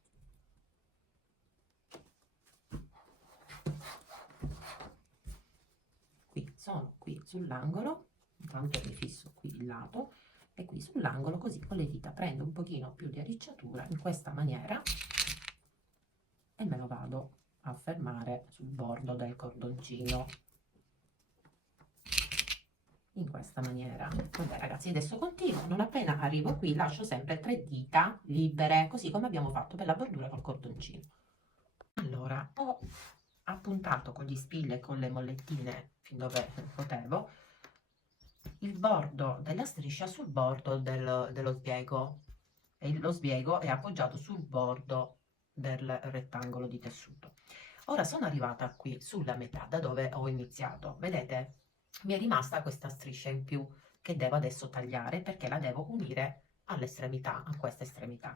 Qui sono qui sull'angolo, intanto mi fisso qui il lato e qui sull'angolo, così con le dita prendo un pochino più di arricciatura in questa maniera e me lo vado a fermare sul bordo del cordoncino. In questa maniera. Vabbè ragazzi, adesso continuo, non appena arrivo qui lascio sempre 3 dita libere, così come abbiamo fatto per la bordura col cordoncino. Allora, ho appuntato con gli spilli e con le mollettine fin dove potevo il bordo della striscia sul bordo dello sbiego, e lo sbiego è appoggiato sul bordo del rettangolo di tessuto. Ora sono arrivata qui sulla metà da dove ho iniziato, vedete? Mi è rimasta questa striscia in più che devo adesso tagliare perché la devo unire all'estremità, a questa estremità.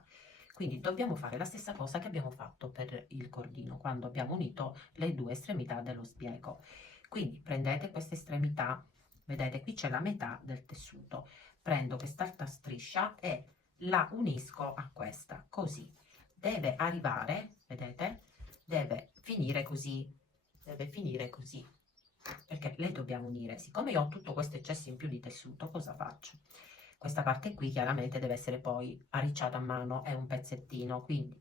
Quindi dobbiamo fare la stessa cosa che abbiamo fatto per il cordino quando abbiamo unito le due estremità dello sbiego. Quindi prendete questa estremità, vedete qui c'è la metà del tessuto, prendo quest'altra striscia e la unisco a questa, così. Deve arrivare, vedete, deve finire così, perché le dobbiamo unire. Siccome io ho tutto questo eccesso in più di tessuto, cosa faccio? Questa parte qui chiaramente deve essere poi arricciata a mano, è un pezzettino, quindi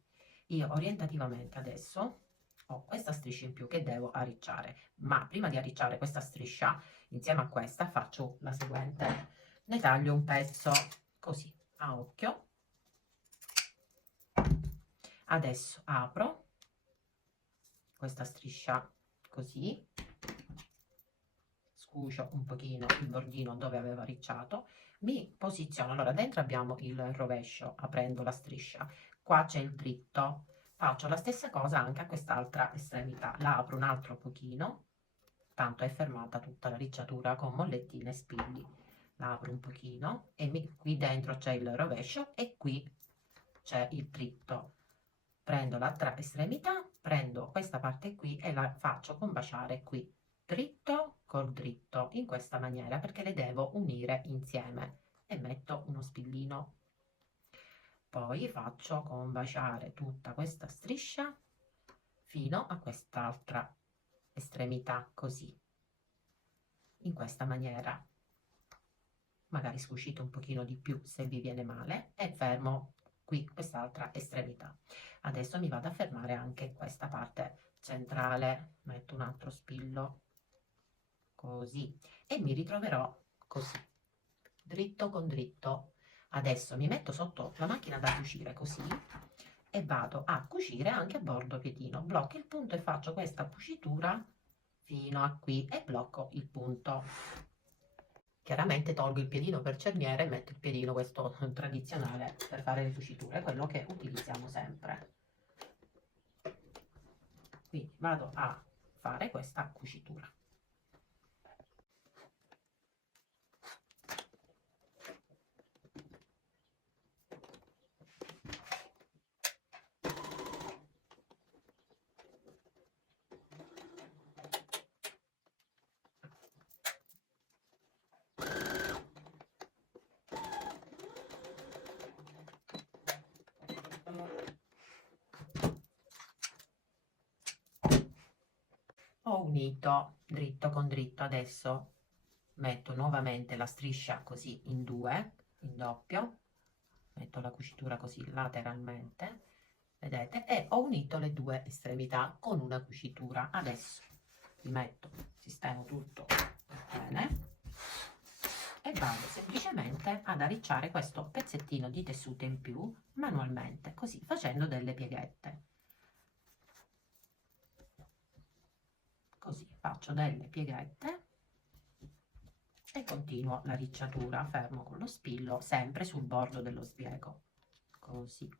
io orientativamente adesso ho questa striscia in più che devo arricciare, ma prima di arricciare questa striscia insieme a questa faccio la seguente: ne taglio un pezzo così a occhio. Adesso apro questa striscia così, scucio un pochino il bordino dove avevo arricciato, mi posiziono. Allora dentro abbiamo il rovescio aprendo la striscia, qua c'è il dritto, faccio la stessa cosa anche a quest'altra estremità, la apro un altro pochino, tanto è fermata tutta la ricciatura con mollettine e spilli, la apro un pochino e qui dentro c'è il rovescio e qui c'è il dritto. Prendo l'altra estremità, prendo questa parte qui e la faccio combaciare qui, dritto col dritto, in questa maniera, perché le devo unire insieme, e metto uno spillino. Poi faccio combaciare tutta questa striscia fino a quest'altra estremità, così, in questa maniera. Magari scucite un pochino di più se vi viene male, e fermo qui quest'altra estremità. Adesso mi vado a fermare anche questa parte centrale, metto un altro spillo così e mi ritroverò così, dritto con dritto. Adesso mi metto sotto la macchina da cucire così e vado a cucire anche a bordo piedino. Blocco il punto e faccio questa cucitura fino a qui e blocco il punto. Chiaramente tolgo il piedino per cerniere e metto il piedino questo tradizionale per fare le cuciture, quello che utilizziamo sempre. Quindi vado a fare questa cucitura. Ho unito dritto con dritto, adesso metto nuovamente la striscia così in due, in doppio, metto la cucitura così lateralmente, vedete, e ho unito le due estremità con una cucitura. Adesso rimetto, sistemo tutto bene e vado semplicemente ad arricciare questo pezzettino di tessuto in più manualmente, così facendo delle pieghette. Così faccio delle pieghette e continuo la ricciatura, fermo con lo spillo sempre sul bordo dello sbiego, così,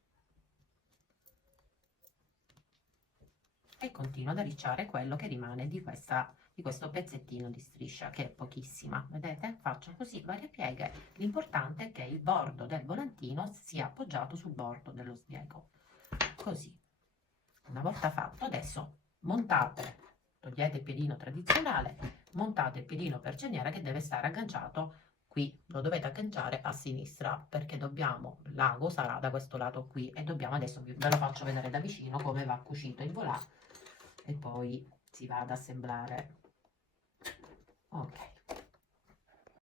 e continuo ad arricciare quello che rimane di questo pezzettino di striscia, che è pochissima, vedete? Faccio così varie pieghe, l'importante è che il bordo del volantino sia appoggiato sul bordo dello sbiego, così. Una volta fatto, adesso montate, togliete il piedino tradizionale, montate il piedino per cerniera che deve stare agganciato qui, lo dovete agganciare a sinistra perché dobbiamo, l'ago sarà da questo lato qui e dobbiamo, adesso ve lo faccio vedere da vicino come va cucito il volà e poi si va ad assemblare. Ok,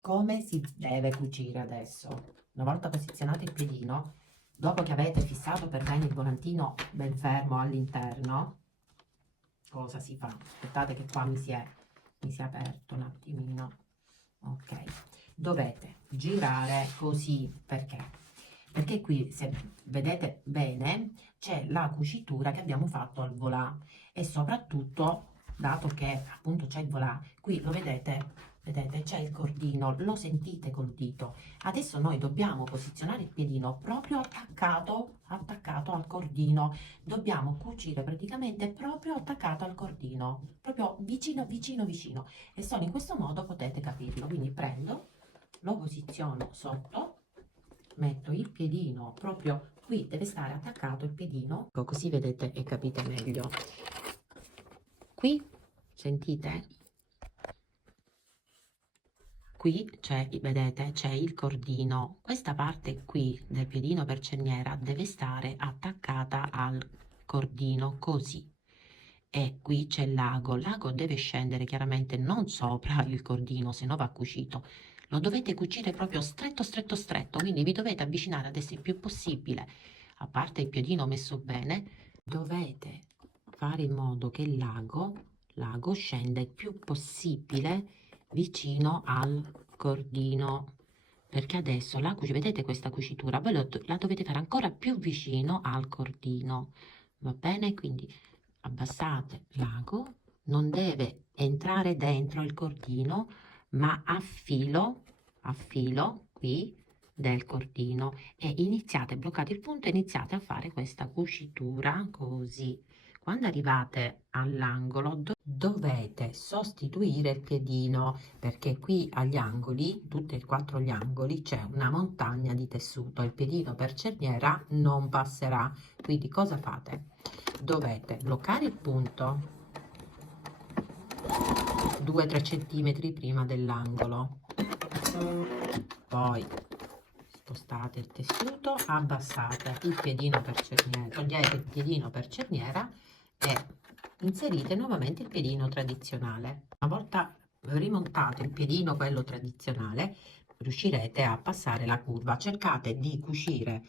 come si deve cucire adesso? Una volta posizionato il piedino, dopo che avete fissato per bene il volantino ben fermo all'interno, cosa si fa? Aspettate che qua mi si è aperto un attimino. Ok, dovete girare così, perché qui, se vedete bene, c'è la cucitura che abbiamo fatto al volà e soprattutto, dato che appunto c'è il volà, qui lo vedete c'è il cordino, lo sentite col dito. Adesso noi dobbiamo posizionare il piedino proprio attaccato al cordino, dobbiamo cucire praticamente proprio attaccato al cordino, proprio vicino e solo in questo modo potete capirlo. Quindi prendo, lo posiziono sotto metto il piedino proprio qui, deve stare attaccato il piedino, così vedete e capite meglio. Qui, sentite? Qui c'è, vedete, c'è il cordino. Questa parte qui del piedino per cerniera deve stare attaccata al cordino, così. E qui c'è l'ago deve scendere chiaramente non sopra il cordino, se no va cucito. Lo dovete cucire proprio stretto, stretto, stretto, quindi vi dovete avvicinare ad esso il più possibile. A parte il piedino messo bene, dovete fare in modo che l'ago scenda il più possibile vicino al cordino, perché adesso vedete questa cucitura, voi la dovete fare ancora più vicino al cordino, va bene? Quindi abbassate l'ago, non deve entrare dentro il cordino, ma a filo qui del cordino, e iniziate, bloccate il punto e iniziate a fare questa cucitura così. Quando arrivate all'angolo dovete sostituire il piedino, perché qui agli angoli, tutti e quattro gli angoli, c'è una montagna di tessuto. Il piedino per cerniera non passerà. Quindi cosa fate? Dovete bloccare il punto 2-3 centimetri prima dell'angolo, poi spostate il tessuto, abbassate il piedino per cerniera, togliete il piedino per cerniera e inserite nuovamente il piedino tradizionale. Una volta rimontato il piedino, quello tradizionale, riuscirete a passare la curva. Cercate di cucire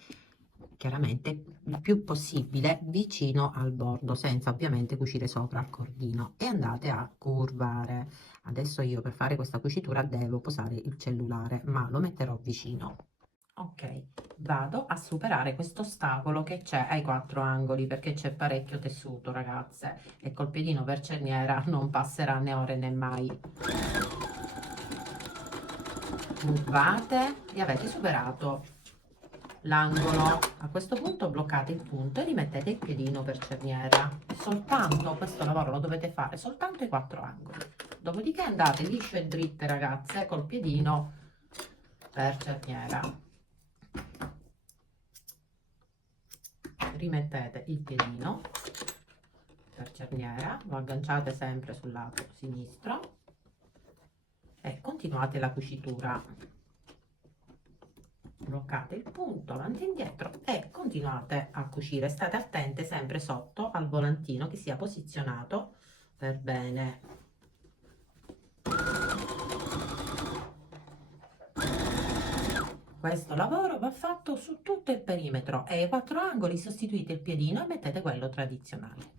chiaramente il più possibile vicino al bordo, senza ovviamente cucire sopra il cordino, e andate a curvare. Adesso io per fare questa cucitura devo posare il cellulare, ma lo metterò vicino. Ok, vado a superare questo ostacolo che c'è ai quattro angoli, perché c'è parecchio tessuto, ragazze, e col piedino per cerniera non passerà né ore né mai. Curvate e avete superato l'angolo. A questo punto bloccate il punto e rimettete il piedino per cerniera. Soltanto questo lavoro lo dovete fare soltanto ai quattro angoli. Dopodiché andate lisce e dritte, ragazze, col piedino per cerniera. Rimettete il piedino per cerniera, lo agganciate sempre sul lato sinistro e continuate la cucitura. Bloccate il punto avanti e indietro e continuate a cucire. State attente sempre sotto al volantino che sia posizionato per bene. Questo lavoro va fatto su tutto il perimetro e ai quattro angoli sostituite il piedino e mettete quello tradizionale.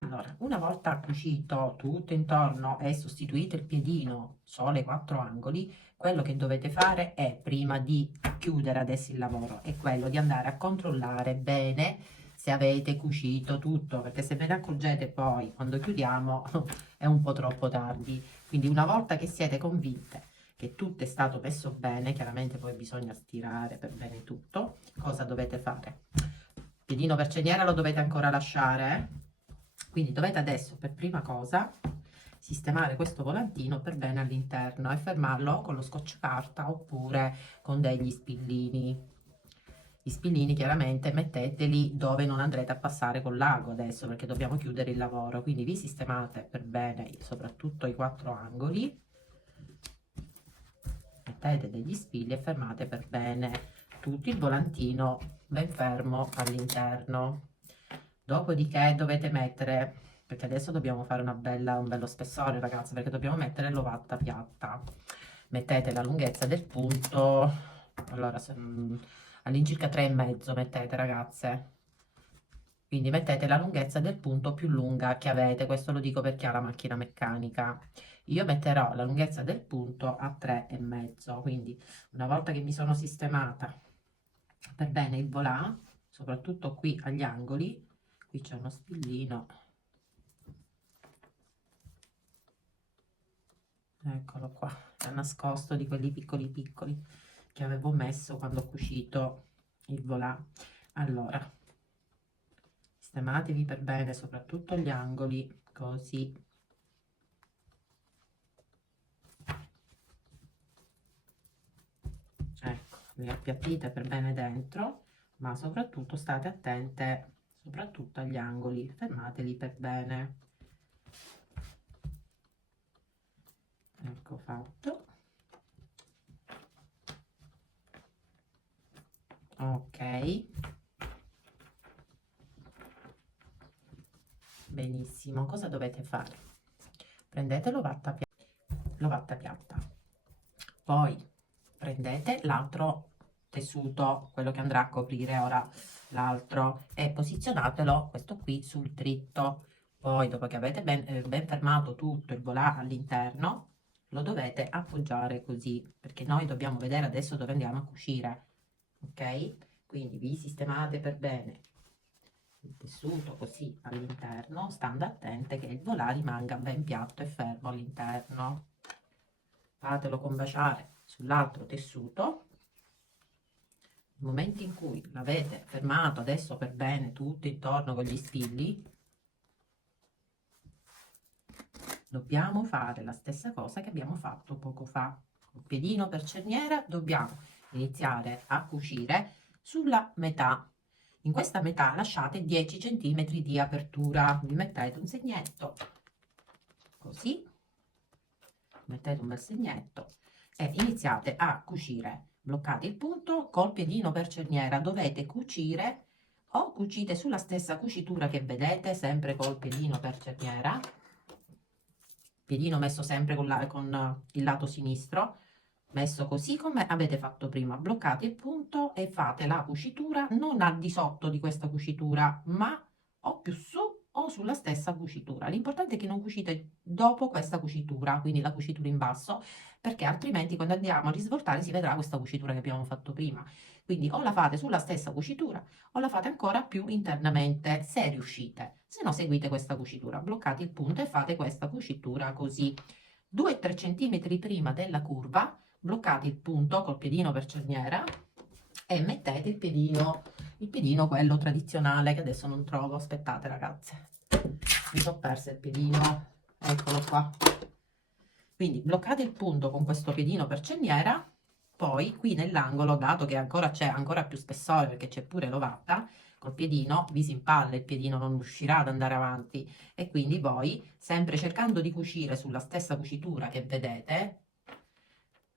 Allora, una volta cucito tutto intorno e sostituito il piedino solo ai quattro angoli, quello che dovete fare è, prima di chiudere adesso il lavoro, è quello di andare a controllare bene se avete cucito tutto, perché se ve ne accorgete poi quando chiudiamo è un po' troppo tardi. Quindi una volta che siete convinte che tutto è stato messo bene, chiaramente poi bisogna stirare per bene tutto, cosa dovete fare? Il piedino per cerniera lo dovete ancora lasciare, quindi dovete adesso per prima cosa sistemare questo volantino per bene all'interno e fermarlo con lo scotch carta oppure con degli spillini. Gli spillini chiaramente metteteli dove non andrete a passare con l'ago adesso, perché dobbiamo chiudere il lavoro, quindi vi sistemate per bene soprattutto i quattro angoli, mettete degli spilli e fermate per bene tutto il volantino ben fermo all'interno. Dopodiché dovete mettere, perché adesso dobbiamo fare un bello spessore, ragazzi, perché dobbiamo mettere l'ovatta piatta. Mettete la lunghezza del punto, allora all'incirca 3,5 mettete, ragazze. Quindi mettete la lunghezza del punto più lunga che avete, questo lo dico per chi ha la macchina meccanica. Io metterò la lunghezza del punto a 3,5, quindi una volta che mi sono sistemata per bene il volà, soprattutto qui agli angoli, qui c'è uno spillino, eccolo qua, è nascosto di quelli piccoli piccoli che avevo messo quando ho cucito il volà. Allora, sistematevi per bene soprattutto gli angoli, così. Ecco, li appiattite per bene dentro, ma soprattutto state attente soprattutto agli angoli, fermateli per bene. Ecco fatto. Ok, benissimo. Cosa dovete fare? Prendete l'ovatta piatta, poi prendete l'altro tessuto, quello che andrà a coprire ora l'altro, e posizionatelo questo qui sul dritto. Poi dopo che avete ben fermato tutto il volà all'interno, lo dovete appoggiare così, perché noi dobbiamo vedere adesso dove andiamo a cucire, ok? Quindi vi sistemate per bene il tessuto così all'interno, stando attente che il volà rimanga ben piatto e fermo all'interno. Fatelo combaciare sull'altro tessuto. Nel momento in cui l'avete fermato adesso per bene tutto intorno con gli spilli, dobbiamo fare la stessa cosa che abbiamo fatto poco fa. Col piedino per cerniera dobbiamo iniziare a cucire sulla metà. In questa metà lasciate 10 cm di apertura, vi mettete un segnetto così, mettete un bel segnetto e iniziate a cucire. Bloccate il punto col piedino per cerniera, dovete cucire o cucite sulla stessa cucitura che vedete, sempre col piedino per cerniera, piedino messo sempre con il lato sinistro, messo così come avete fatto prima. Bloccate il punto e fate la cucitura non al di sotto di questa cucitura, ma o più su o sulla stessa cucitura. L'importante è che non cucite dopo questa cucitura, quindi la cucitura in basso, perché altrimenti quando andiamo a risvoltare si vedrà questa cucitura che abbiamo fatto prima. Quindi o la fate sulla stessa cucitura o la fate ancora più internamente, se riuscite. Se no seguite questa cucitura, bloccate il punto e fate questa cucitura così. 2-3 cm prima della curva, bloccate il punto col piedino per cerniera e mettete il piedino quello tradizionale che adesso non trovo. Aspettate ragazze, mi sono persa il piedino, eccolo qua. Quindi bloccate il punto con questo piedino per cerniera, poi qui nell'angolo, dato che ancora c'è ancora più spessore perché c'è pure l'ovata, col piedino vi si impalla, il piedino non riuscirà ad andare avanti e quindi voi, sempre cercando di cucire sulla stessa cucitura che vedete,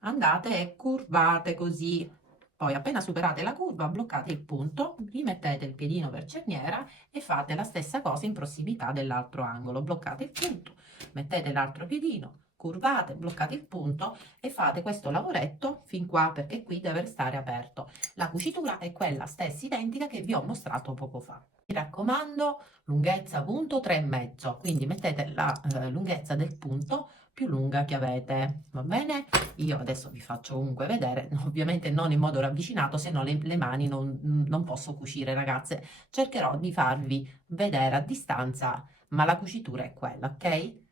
andate e curvate così. Poi appena superate la curva, bloccate il punto, rimettete il piedino per cerniera e fate la stessa cosa in prossimità dell'altro angolo. Bloccate il punto, mettete l'altro piedino, curvate, bloccate il punto e fate questo lavoretto fin qua, perché qui deve restare aperto. La cucitura è quella stessa identica che vi ho mostrato poco fa. Mi raccomando, lunghezza punto 3,5, quindi mettete la lunghezza del punto più lunga che avete, va bene? Io adesso vi faccio comunque vedere, ovviamente non in modo ravvicinato, se no le mani non posso cucire, ragazze. Cercherò di farvi vedere a distanza, ma la cucitura è quella, ok?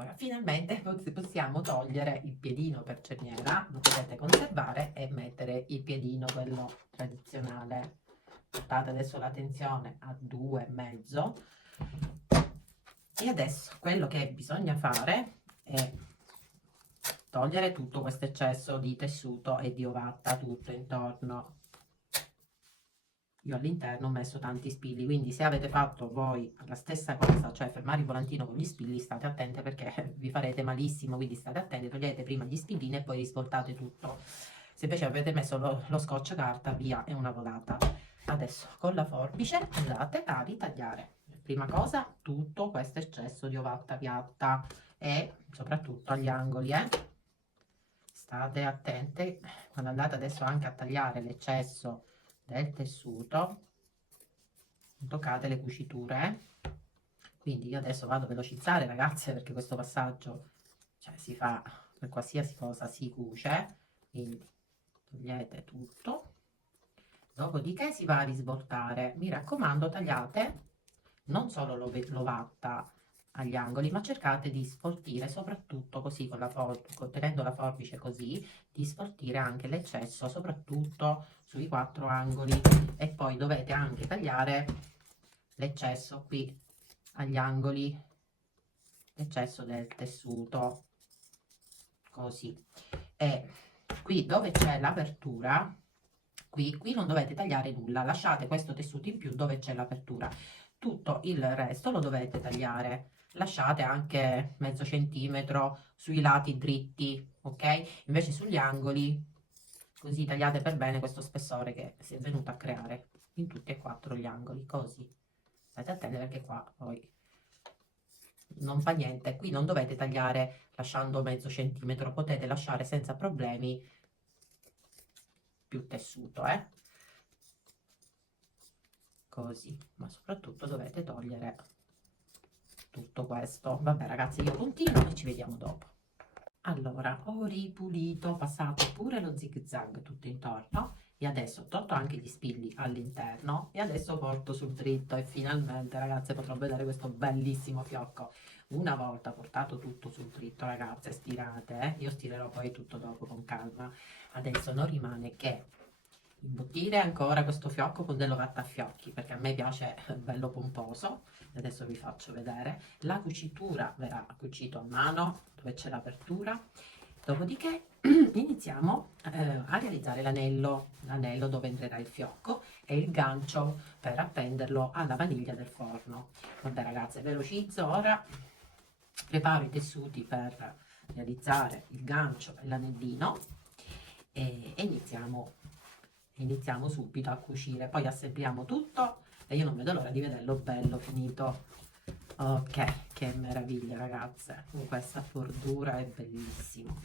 Allora, finalmente possiamo togliere il piedino per cerniera, lo potete conservare e mettere il piedino, quello tradizionale. Portate adesso la tensione a 2,5. E adesso quello che bisogna fare è togliere tutto questo eccesso di tessuto e di ovatta tutto intorno. Io all'interno ho messo tanti spilli, quindi se avete fatto voi la stessa cosa, cioè fermare il volantino con gli spilli, state attente perché vi farete malissimo, quindi state attenti, togliete prima gli spillini e poi risvoltate tutto. Se invece avete messo lo scotch carta, via, è una volata. Adesso con la forbice andate a ritagliare. Prima cosa, tutto questo eccesso di ovatta piatta e soprattutto agli angoli, State attenti quando andate adesso anche a tagliare l'eccesso del tessuto, non toccate le cuciture. Quindi io adesso vado a velocizzare, ragazze, perché questo passaggio, cioè, si fa per qualsiasi cosa, si cuce, quindi togliete tutto, dopodiché si va a risvoltare. Mi raccomando, tagliate non solo l'ovatta agli angoli, ma cercate di sfoltire soprattutto così con tenendo la forbice così, di sfoltire anche l'eccesso soprattutto sui 4 angoli, e poi dovete anche tagliare l'eccesso qui agli angoli, l'eccesso del tessuto, così. E qui dove c'è l'apertura, qui non dovete tagliare nulla, lasciate questo tessuto in più dove c'è l'apertura, tutto il resto lo dovete tagliare, lasciate anche mezzo centimetro sui lati dritti, ok? Invece sugli angoli, così tagliate per bene questo spessore che si è venuto a creare in tutti e 4 gli angoli, così. State attenti perché qua poi non fa niente, qui non dovete tagliare lasciando mezzo centimetro, potete lasciare senza problemi più tessuto, così, ma soprattutto dovete togliere tutto questo. Vabbè ragazzi, io continuo e ci vediamo dopo. Allora, ho ripulito, passato pure lo zig zag tutto intorno e adesso ho tolto anche gli spilli all'interno e adesso porto sul dritto e finalmente ragazze potrò vedere questo bellissimo fiocco. Una volta portato tutto sul dritto, ragazze, stirate, io stirerò poi tutto dopo con calma. Adesso non rimane che imbottire ancora questo fiocco con dell'ovattafiocchi perché a me piace bello pomposo. Adesso vi faccio vedere. La cucitura verrà cucito a mano dove c'è l'apertura. Dopodiché iniziamo a realizzare l'anello dove entrerà il fiocco e il gancio per appenderlo alla maniglia del forno. Vabbè ragazze, velocizzo ora, preparo i tessuti per realizzare il gancio e l'anellino e iniziamo subito a cucire, poi assembliamo tutto e io non vedo l'ora di vederlo bello finito. Ok, che meraviglia ragazze, con questa bordura è bellissimo.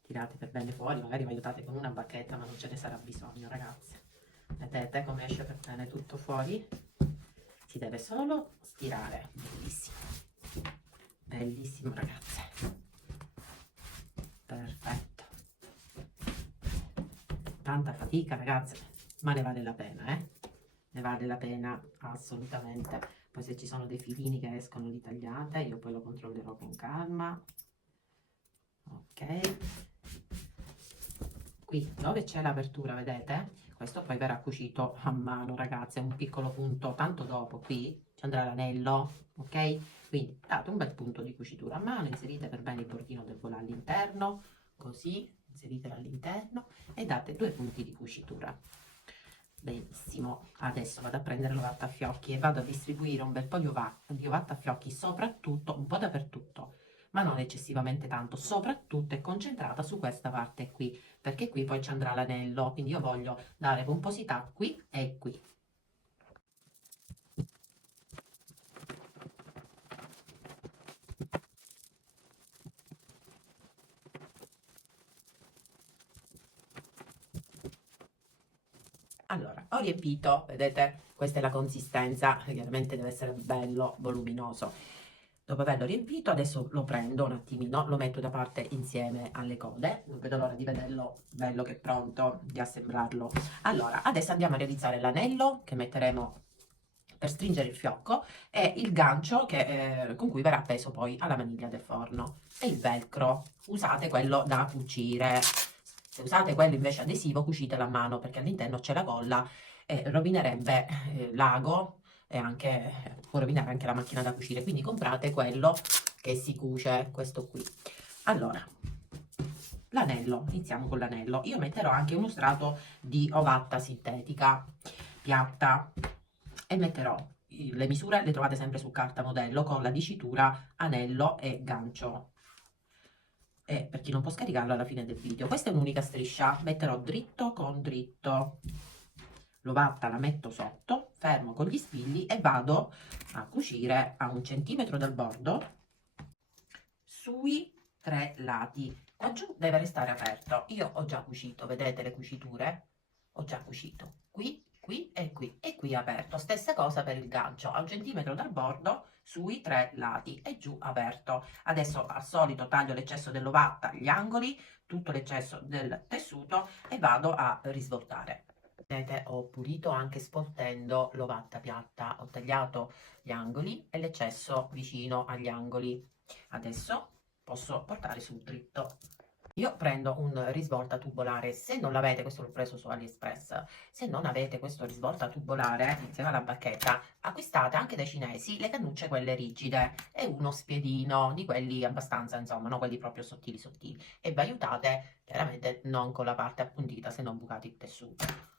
Tirate per bene fuori, magari mi aiutate con una bacchetta, ma non ce ne sarà bisogno ragazze. Vedete come esce per bene tutto fuori? Si deve solo stirare, bellissimo, bellissimo ragazze, perfetto. Tanta fatica ragazze, ma ne vale la pena, ne vale la pena assolutamente. Poi se ci sono dei filini che escono li tagliate, io poi lo controllerò con calma. Ok, qui dove c'è l'apertura, vedete? Questo poi verrà cucito a mano ragazze, un piccolo punto, tanto dopo qui ci andrà l'anello, ok? Quindi date un bel punto di cucitura a mano, inserite per bene il bordino del volà all'interno, così, inseritelo all'interno e date 2 punti di cucitura. Benissimo, adesso vado a prendere l'ovattafiocchi e vado a distribuire un bel po' di ovattafiocchi soprattutto, un po' dappertutto, ma non eccessivamente tanto, soprattutto è concentrata su questa parte qui, perché qui poi ci andrà l'anello, quindi io voglio dare pomposità qui e qui. Allora, ho riempito, vedete, questa è la consistenza, chiaramente deve essere bello, voluminoso. Dopo averlo riempito, adesso lo prendo un attimino, lo metto da parte insieme alle code, non vedo l'ora di vederlo bello che è pronto, di assemblarlo. Allora, adesso andiamo a realizzare l'anello che metteremo per stringere il fiocco e il gancio con cui verrà appeso poi alla maniglia del forno. E il velcro, usate quello da cucire. Se usate quello invece adesivo, cucitelo a mano perché all'interno c'è la colla e rovinerebbe l'ago e anche, può rovinare anche la macchina da cucire. Quindi comprate quello che si cuce, questo qui. Allora, l'anello, iniziamo con l'anello. Io metterò anche uno strato di ovatta sintetica piatta e metterò le misure, le trovate sempre su carta modello con la dicitura anello e gancio. E per chi non può scaricarlo alla fine del video, questa è un'unica striscia, metterò dritto con dritto, l'ovatta la metto sotto, fermo con gli spilli e vado a cucire a 1 centimetro dal bordo sui 3 lati. Qua giù deve restare aperto. Io ho già cucito, vedete le cuciture? Ho già cucito qui, qui e qui. E qui aperto. Stessa cosa per il gancio, a 1 centimetro dal bordo sui 3 lati e giù aperto. Adesso al solito taglio l'eccesso dell'ovatta, gli angoli, tutto l'eccesso del tessuto e vado a risvoltare. Vedete, ho pulito anche spoltendo l'ovatta piatta, ho tagliato gli angoli e l'eccesso vicino agli angoli. Adesso posso portare sul dritto. Io prendo un risvolta tubolare, se non l'avete, questo l'ho preso su AliExpress, se non avete questo risvolta tubolare insieme alla bacchetta, acquistate anche dai cinesi le cannucce quelle rigide e uno spiedino di quelli abbastanza, insomma, no, quelli proprio sottili sottili, e vi aiutate chiaramente non con la parte appuntita, se non bucate il tessuto.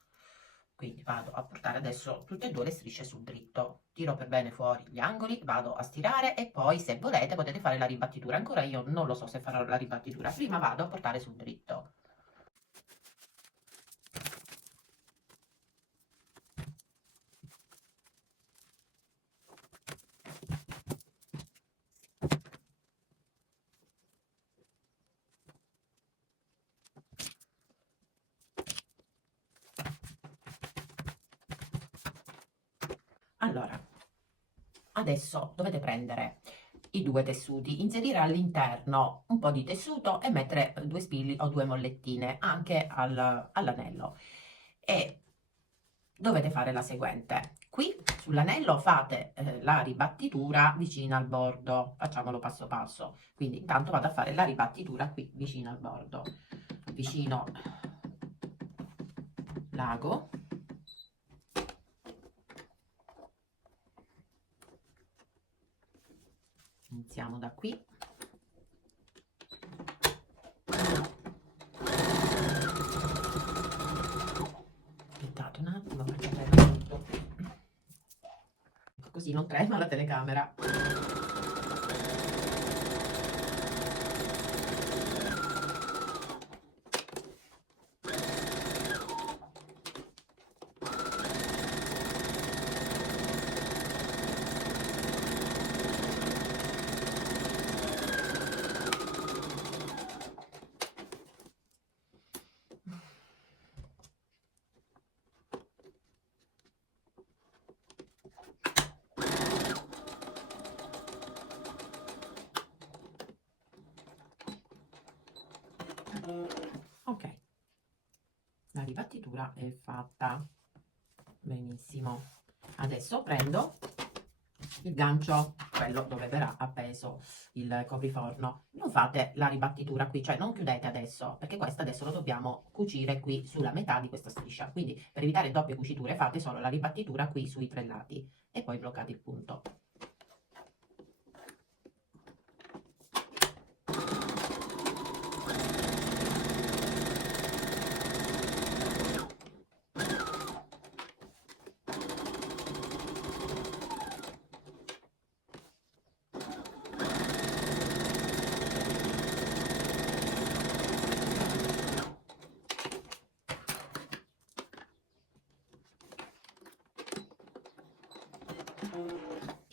Quindi vado a portare adesso tutte e due le strisce sul dritto, tiro per bene fuori gli angoli, vado a stirare e poi se volete potete fare la ribattitura. Ancora io non lo so se farò la ribattitura, prima vado a portare sul dritto. Allora, adesso dovete prendere i due tessuti, inserire all'interno un po' di tessuto e mettere 2 spilli o 2 mollettine anche all'anello. E dovete fare la seguente. Qui sull'anello fate la ribattitura vicino al bordo, facciamolo passo passo. Quindi intanto vado a fare la ribattitura qui vicino al bordo, vicino l'ago. Iniziamo da qui. Aspettate un attimo perché prendo tutto. Così non trema la telecamera. Ok, la ribattitura è fatta. Benissimo. Adesso prendo il gancio, quello dove verrà appeso il copriforno. Non fate la ribattitura qui, cioè non chiudete adesso, perché questo adesso lo dobbiamo cucire qui sulla metà di questa striscia. Quindi per evitare doppie cuciture fate solo la ribattitura qui sui 3 lati e poi bloccate il punto.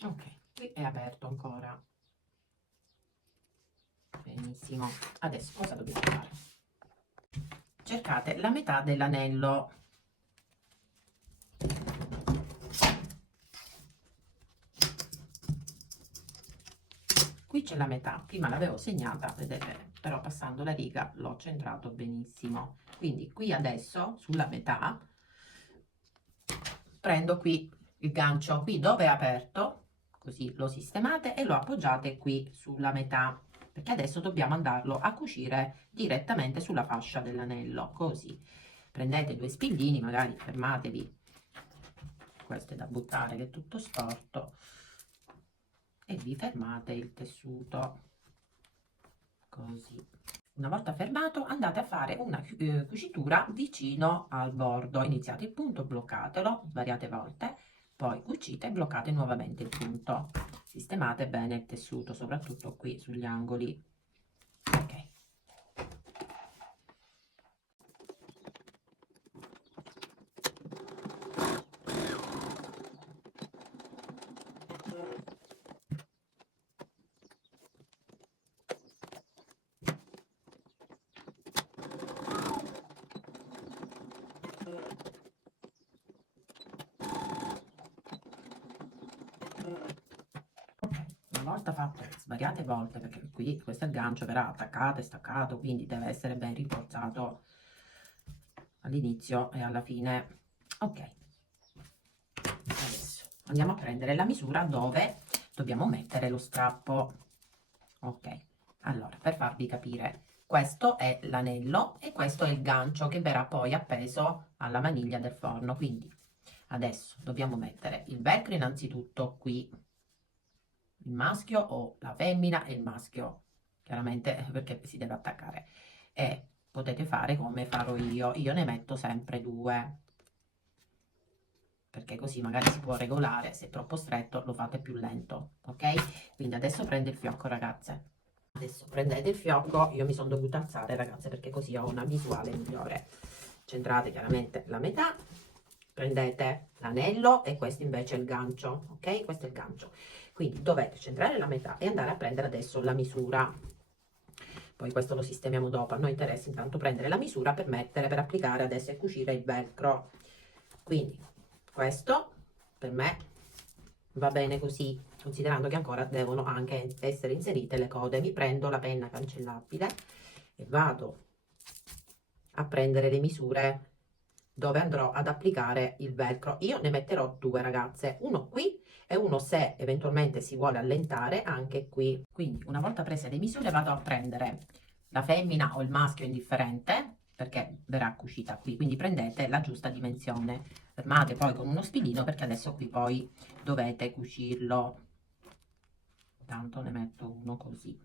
Ok, qui è aperto ancora. Benissimo. Adesso cosa dobbiamo fare? Cercate la metà dell'anello. Qui c'è la metà, prima l'avevo segnata, vedete, però passando la riga l'ho centrato benissimo. Quindi qui adesso, sulla metà, prendo qui il gancio qui dove è aperto, così lo sistemate e lo appoggiate qui sulla metà, perché adesso dobbiamo andarlo a cucire direttamente sulla fascia dell'anello. Così prendete due spillini, magari fermatevi, questo è da buttare che è tutto storto, e vi fermate il tessuto così. Una volta fermato andate a fare una cucitura vicino al bordo, iniziate il punto, bloccatelo svariate volte, poi cucite e bloccate nuovamente il punto, sistemate bene il tessuto soprattutto qui sugli angoli. Ok. Una volta fatto svariate volte, perché qui questo è il gancio, verrà attaccato e staccato, quindi deve essere ben rinforzato all'inizio e alla fine. Ok, adesso andiamo a prendere la misura dove dobbiamo mettere lo strappo. Ok, allora per farvi capire, questo è l'anello e questo è il gancio che verrà poi appeso alla maniglia del forno. Quindi adesso dobbiamo mettere il velcro innanzitutto qui, il maschio o la femmina e il maschio, chiaramente perché si deve attaccare, e potete fare come farò io ne metto sempre due, perché così magari si può regolare, se è troppo stretto lo fate più lento, ok? Quindi adesso prende il fiocco, ragazze. Adesso prendete il fiocco, io mi sono dovuta alzare, ragazze, perché così ho una visuale migliore. Centrate chiaramente la metà, prendete l'anello e questo invece è il gancio, ok? Questo è il gancio. Quindi dovete centrare la metà e andare a prendere adesso la misura. Poi questo lo sistemiamo dopo, a noi interessa intanto prendere la misura per mettere, per applicare adesso e cucire il velcro. Quindi questo per me va bene così, considerando che ancora devono anche essere inserite le code. Mi prendo la penna cancellabile e vado a prendere le misure dove andrò ad applicare il velcro. Io ne metterò due, ragazze, uno qui e uno, se eventualmente si vuole allentare, anche qui. Quindi una volta prese le misure vado a prendere la femmina o il maschio indifferente, perché verrà cucita qui, quindi prendete la giusta dimensione, fermate poi con uno spillino perché adesso qui poi dovete cucirlo. Tanto ne metto uno così.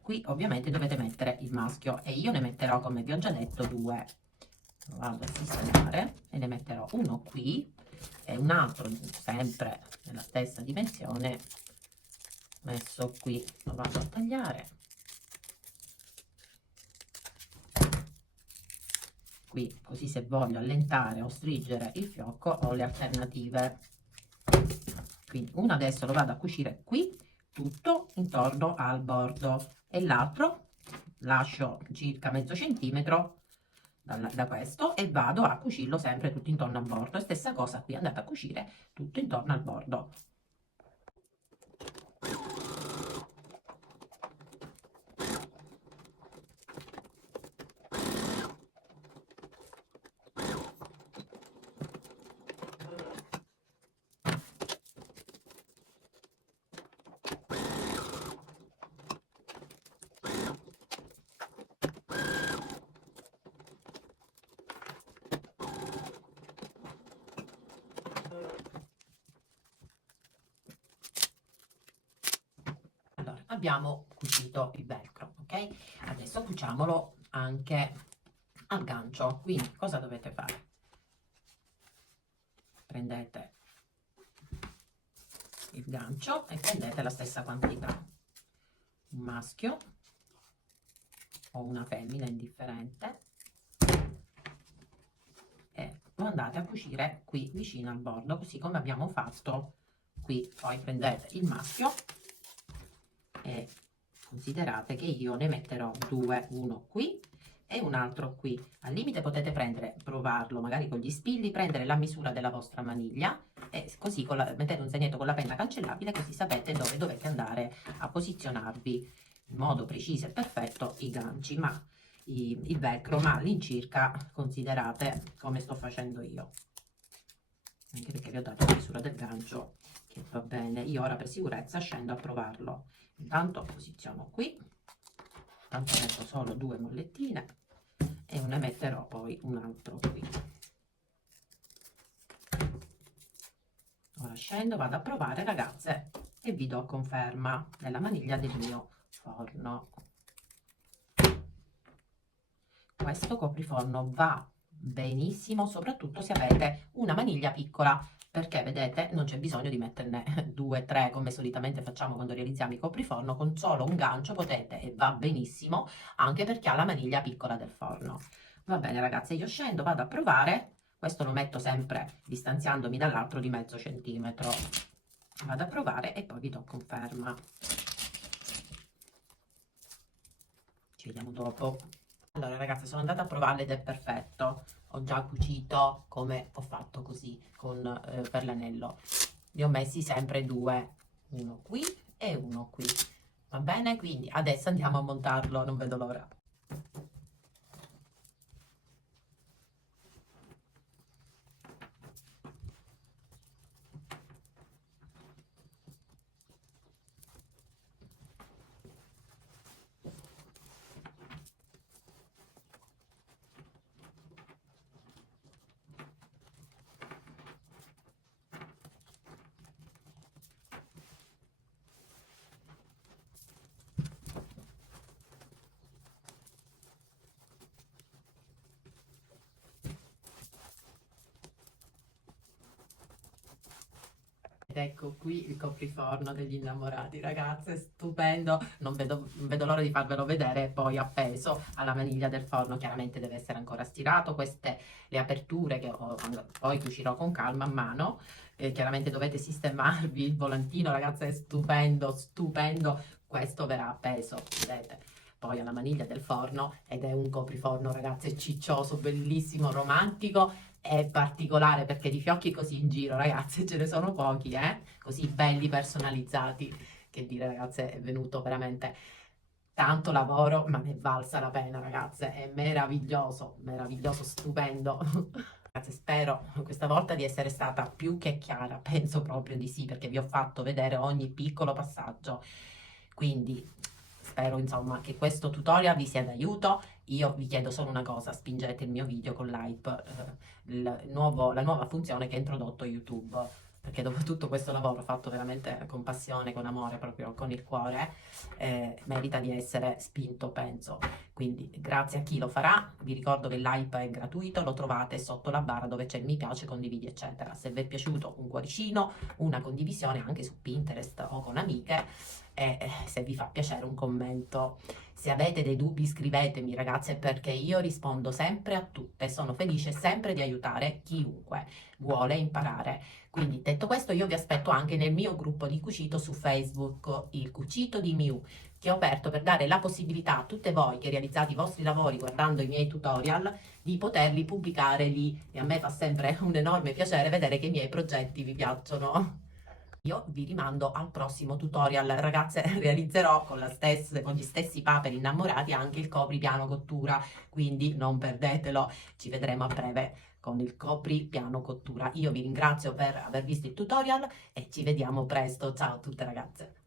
Qui ovviamente dovete mettere il maschio e io ne metterò, come vi ho già detto, due. Lo vado a sistemare e ne metterò uno qui e un altro sempre nella stessa dimensione messo qui. Lo vado a tagliare qui, così se voglio allentare o stringere il fiocco ho le alternative. Quindi uno adesso lo vado a cucire qui tutto intorno al bordo e l'altro lascio circa mezzo centimetro da questo e vado a cucirlo sempre tutto intorno al bordo. E stessa cosa qui, andate a cucire tutto intorno al bordo. Allora, abbiamo cucito il velcro, ok? Adesso cuciamolo anche al gancio. Quindi cosa dovete fare? Prendete il gancio e prendete la stessa quantità, un maschio o una femmina indifferente, e lo andate a cucire qui vicino al bordo, così come abbiamo fatto qui. Poi prendete il maschio e considerate che io ne metterò due, uno qui e un altro qui. Al limite potete prendere, provarlo magari con gli spilli, prendere la misura della vostra maniglia e così mettete un segnetto con la penna cancellabile, così sapete dove dovete andare a posizionarvi in modo preciso e perfetto i ganci, ma il velcro, ma all'incirca considerate come sto facendo io. anche perché vi ho dato la misura del gancio che va bene. Io ora per sicurezza scendo a provarlo. Intanto posiziono qui, tanto metto solo 2 mollettine e ne metterò poi un altro qui. Ora scendo, vado a provare ragazze e vi do conferma della maniglia del mio forno. Questo copriforno va benissimo, soprattutto se avete una maniglia piccola, perché vedete non c'è bisogno di metterne 2, 3 come solitamente facciamo quando realizziamo i copriforno. Con solo un gancio potete, e va benissimo, anche perché ha la maniglia piccola del forno. Va bene ragazze, io scendo, vado a provare. Questo lo metto sempre distanziandomi dall'altro di mezzo centimetro. Vado a provare e poi vi do conferma. Ci vediamo dopo. Allora ragazzi, sono andata a provarle ed è perfetto. Ho già cucito come ho fatto così per l'anello. Ne ho messi sempre 2, uno qui e uno qui. Va bene? Quindi adesso andiamo a montarlo, non vedo l'ora. Ed ecco qui il copriforno degli innamorati, ragazze, stupendo. Non vedo l'ora di farvelo vedere poi appeso alla maniglia del forno. Chiaramente deve essere ancora stirato. Queste le aperture che poi cucirò con calma a mano. Chiaramente dovete sistemarvi il volantino, ragazze, è stupendo, stupendo. Questo verrà appeso, vedete? Poi alla maniglia del forno ed è un copriforno, ragazze, ciccioso, bellissimo, romantico. È particolare perché di fiocchi così in giro, ragazze, ce ne sono pochi, così belli, personalizzati. Che dire, ragazze, è venuto veramente tanto lavoro, ma ne è valsa la pena, ragazze. È meraviglioso, meraviglioso, stupendo. Ragazze, spero questa volta di essere stata più che chiara, penso proprio di sì, perché vi ho fatto vedere ogni piccolo passaggio. Quindi spero insomma che questo tutorial vi sia d'aiuto. Io vi chiedo solo una cosa: spingete il mio video con l'hype, la nuova funzione che ha introdotto YouTube, perché dopo tutto questo lavoro fatto veramente con passione, con amore, proprio con il cuore, merita di essere spinto, penso. Quindi grazie a chi lo farà. Vi ricordo che l'hype è gratuito, lo trovate sotto la barra dove c'è il mi piace, condividi eccetera. Se vi è piaciuto, un cuoricino, una condivisione anche su Pinterest o con amiche, e se vi fa piacere un commento. Se avete dei dubbi scrivetemi ragazze, perché io rispondo sempre a tutte, sono felice sempre di aiutare chiunque vuole imparare. Quindi detto questo, io vi aspetto anche nel mio gruppo di cucito su Facebook, il Cucito di Miu, che ho aperto per dare la possibilità a tutte voi che realizzate i vostri lavori guardando i miei tutorial di poterli pubblicare lì, e a me fa sempre un enorme piacere vedere che i miei progetti vi piacciono. Io vi rimando al prossimo tutorial, ragazze. Realizzerò con gli stessi paperi innamorati anche il copripiano cottura, quindi non perdetelo. Ci vedremo a breve con il copripiano cottura. Io vi ringrazio per aver visto il tutorial e ci vediamo presto. Ciao a tutte ragazze.